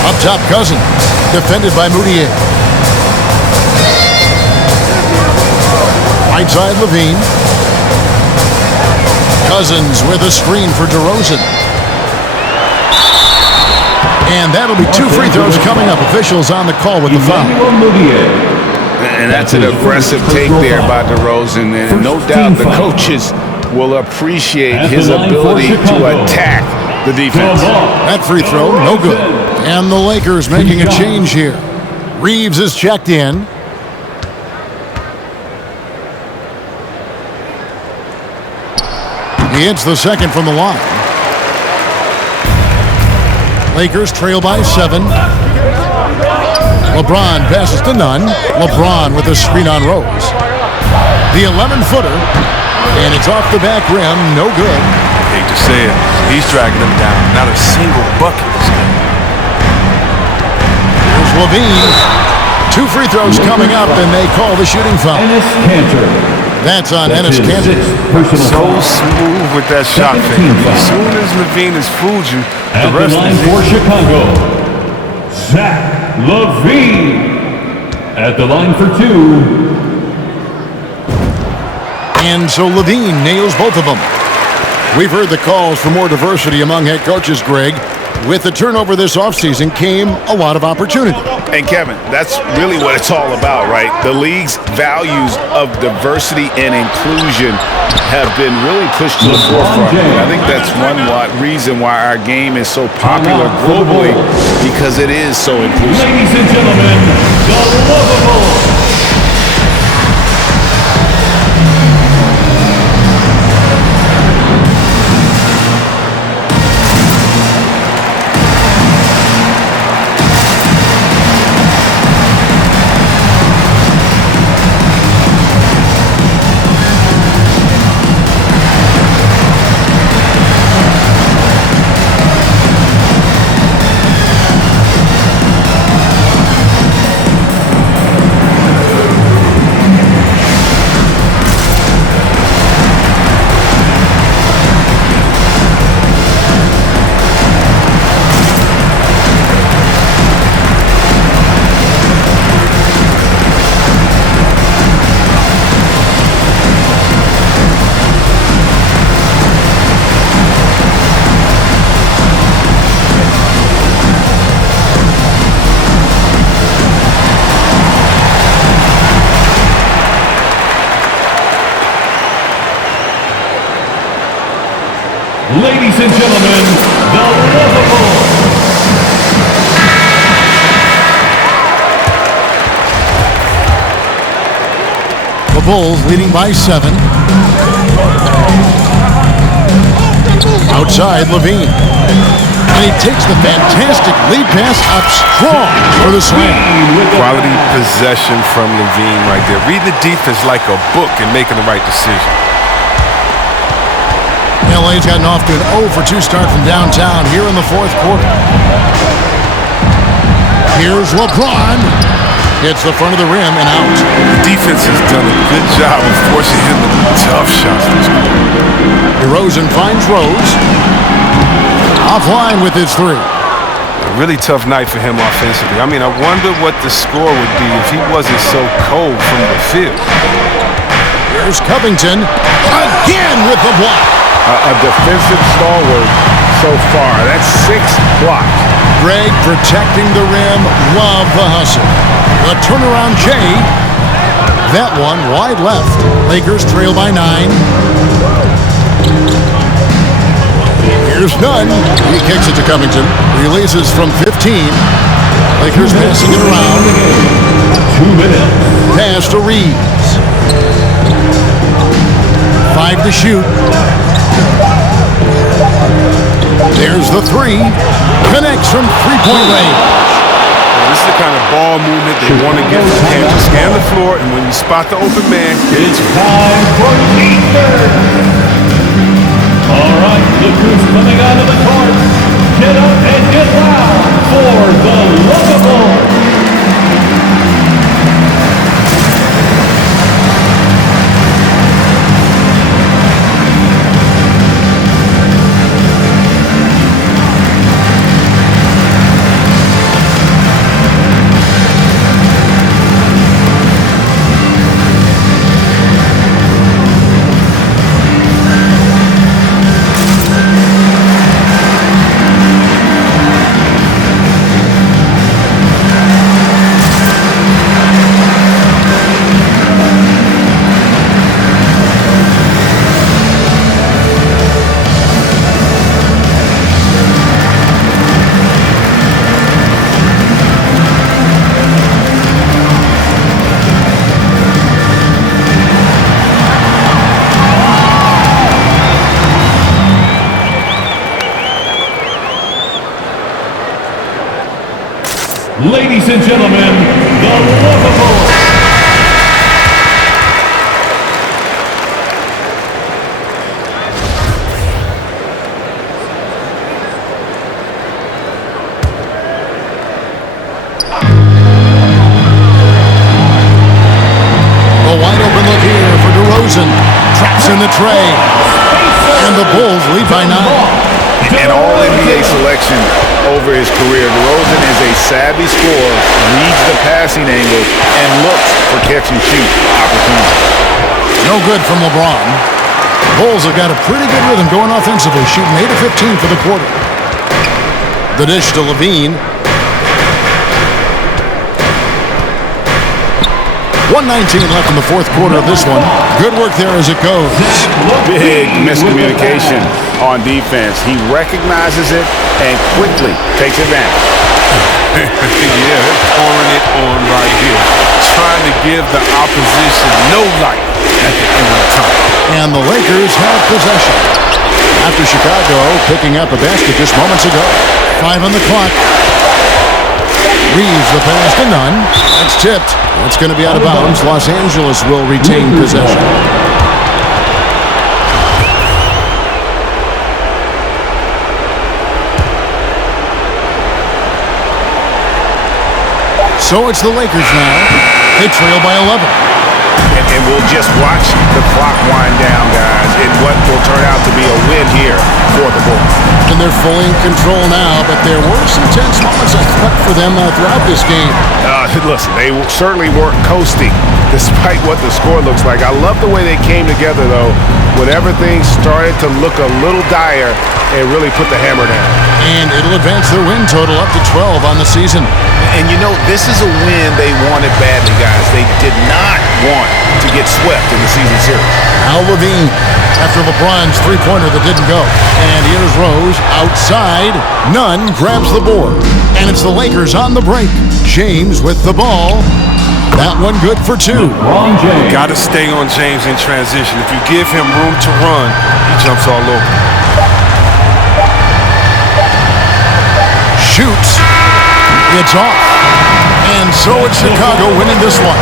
Up top, Cousins. Defended by Moutier. Right side, Levine. Cousins with a screen for DeRozan. And that'll be 2 free throws coming up. Officials on the call with the foul. And that's an aggressive take there by DeRozan. And no doubt the coaches will appreciate his ability to attack the defense. That free throw, no good. And the Lakers making a change here. Reeves is checked in. He hits the second from the line. Lakers trail by 7. LeBron passes to Nunn. LeBron with a screen on Rose. The 11-footer. And it's off the back rim. No good. I hate to say it. He's dragging them down. Not a single bucket this game. Here's Levine. 2 free throws coming up, and they call the shooting foul. That's on That's Enes his Kanter. sixth personal So foul. smooth with that shot Second fake. team As foul. soon as Levine has fooled you, At the the rest line is for easy. Chicago, Zach LaVine. At the line for two. And so Levine nails both of them. We've heard the calls for more diversity among head coaches, Greg. With the turnover this offseason came a lot of opportunity. And Kevin, that's really what it's all about, right? The league's values of diversity and inclusion have been really pushed to the forefront. And I think that's one reason why our game is so popular globally, because it is so inclusive. Ladies and gentlemen, the lovable. Ladies and gentlemen, the lovable. The Bulls leading by 7. Outside, Levine. And he takes the fantastic lead pass up strong for the slam. Quality possession from Levine right there. Read the defense like a book and making the right decision. LA's gotten off to an 0 for 2 start from downtown here in the fourth quarter. Here's LeBron. Hits the front of the rim and out. The defense has done a good job of forcing him to tough shots this quarter. DeRozan finds Rose. Offline with his 3. A really tough night for him offensively. I mean, I wonder what the score would be if he wasn't so cold from the field. Here's Covington. Again with the block. A defensive stalwart so far. That's 6 blocks. Greg protecting the rim. Love the hustle. The turnaround J. That one wide left. Lakers trail by 9. Here's Nunn. He kicks it to Covington. Releases from 15. Lakers passing it around. 2 minutes. Pass to Reeves. 5 to shoot. There's the 3. Connects from 3-point range. This is the kind of ball movement they want to get from him. To scan the floor, and when you spot the open man, It's time for Easter. All right, look who's coming onto the court. Get up and get loud for the lovable. Ladies and gentlemen, the lovable. A wide open look here for DeRozan. the Bulls lead by 9. An all-NBA selection over his career. DeRozan is a savvy scorer, reads the passing angles, and looks for catch-and-shoot opportunities. No good from LeBron. Bulls have got a pretty good rhythm going offensively, shooting 8 of 15 for the quarter. The dish to Levine. 1:19 left in the fourth quarter of this one. Good work there as it goes. Big miscommunication on defense. He recognizes it and quickly takes advantage. Yeah, they're pouring it on right here. Trying to give the opposition no light at the end of the time. And the Lakers have possession. After Chicago picking up a basket just moments ago. 5 on the clock. Reeves the pass to Nunn. That's tipped. It's going to be out of bounds. Los Angeles will retain possession. So it's the Lakers now. They trail by 11. And we'll just watch the clock wind down, guys, in what will turn out to be a win here for the Bulls. And they're fully in control now, but there were some tense moments I thought for them throughout this game. Listen, they certainly weren't coasting despite what the score looks like. I love the way they came together, though, when everything started to look a little dire and really put the hammer down. And it'll advance their win total up to 12 on the season. And you know, this is a win they wanted badly, guys. They did not want to get swept in the season series. Al Levine after LeBron's three-pointer that didn't go. And here's Rose outside. Nunn grabs the board. And it's the Lakers on the break. James with the ball. That one good for 2. Got to stay on James in transition. If you give him room to run, he jumps all over. Shoots. It's off. And so it's Chicago winning this one.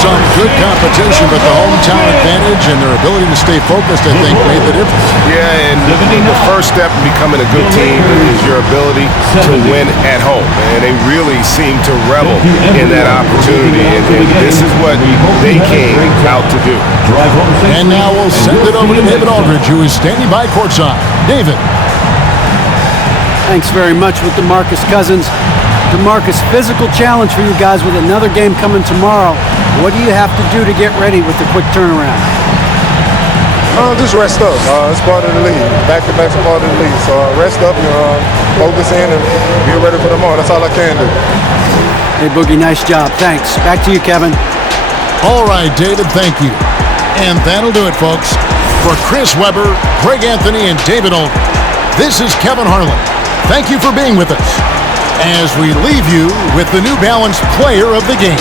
Some good competition, but the hometown advantage and their ability to stay focused, I think, made the difference. Yeah, and the first step in becoming a good team is your ability to win at home. And they really seem to revel in that opportunity. And this is what they came out to do. And now we'll send it over to David Aldridge, who is standing by courtside. David. Thanks very much with DeMarcus Cousins. DeMarcus, physical challenge for you guys with another game coming tomorrow. What do you have to do to get ready with the quick turnaround? Just rest up. It's part of the league. Back-to-back's part of the league. So rest up and focus in and get ready for tomorrow. That's all I can do. Hey, Boogie, nice job. Thanks. Back to you, Kevin. All right, David, thank you. And that'll do it, folks. For Chris Webber, Greg Anthony, and David Aldridge, this is Kevin Harlan. Thank you for being with us as we leave you with the New Balance Player of the Game.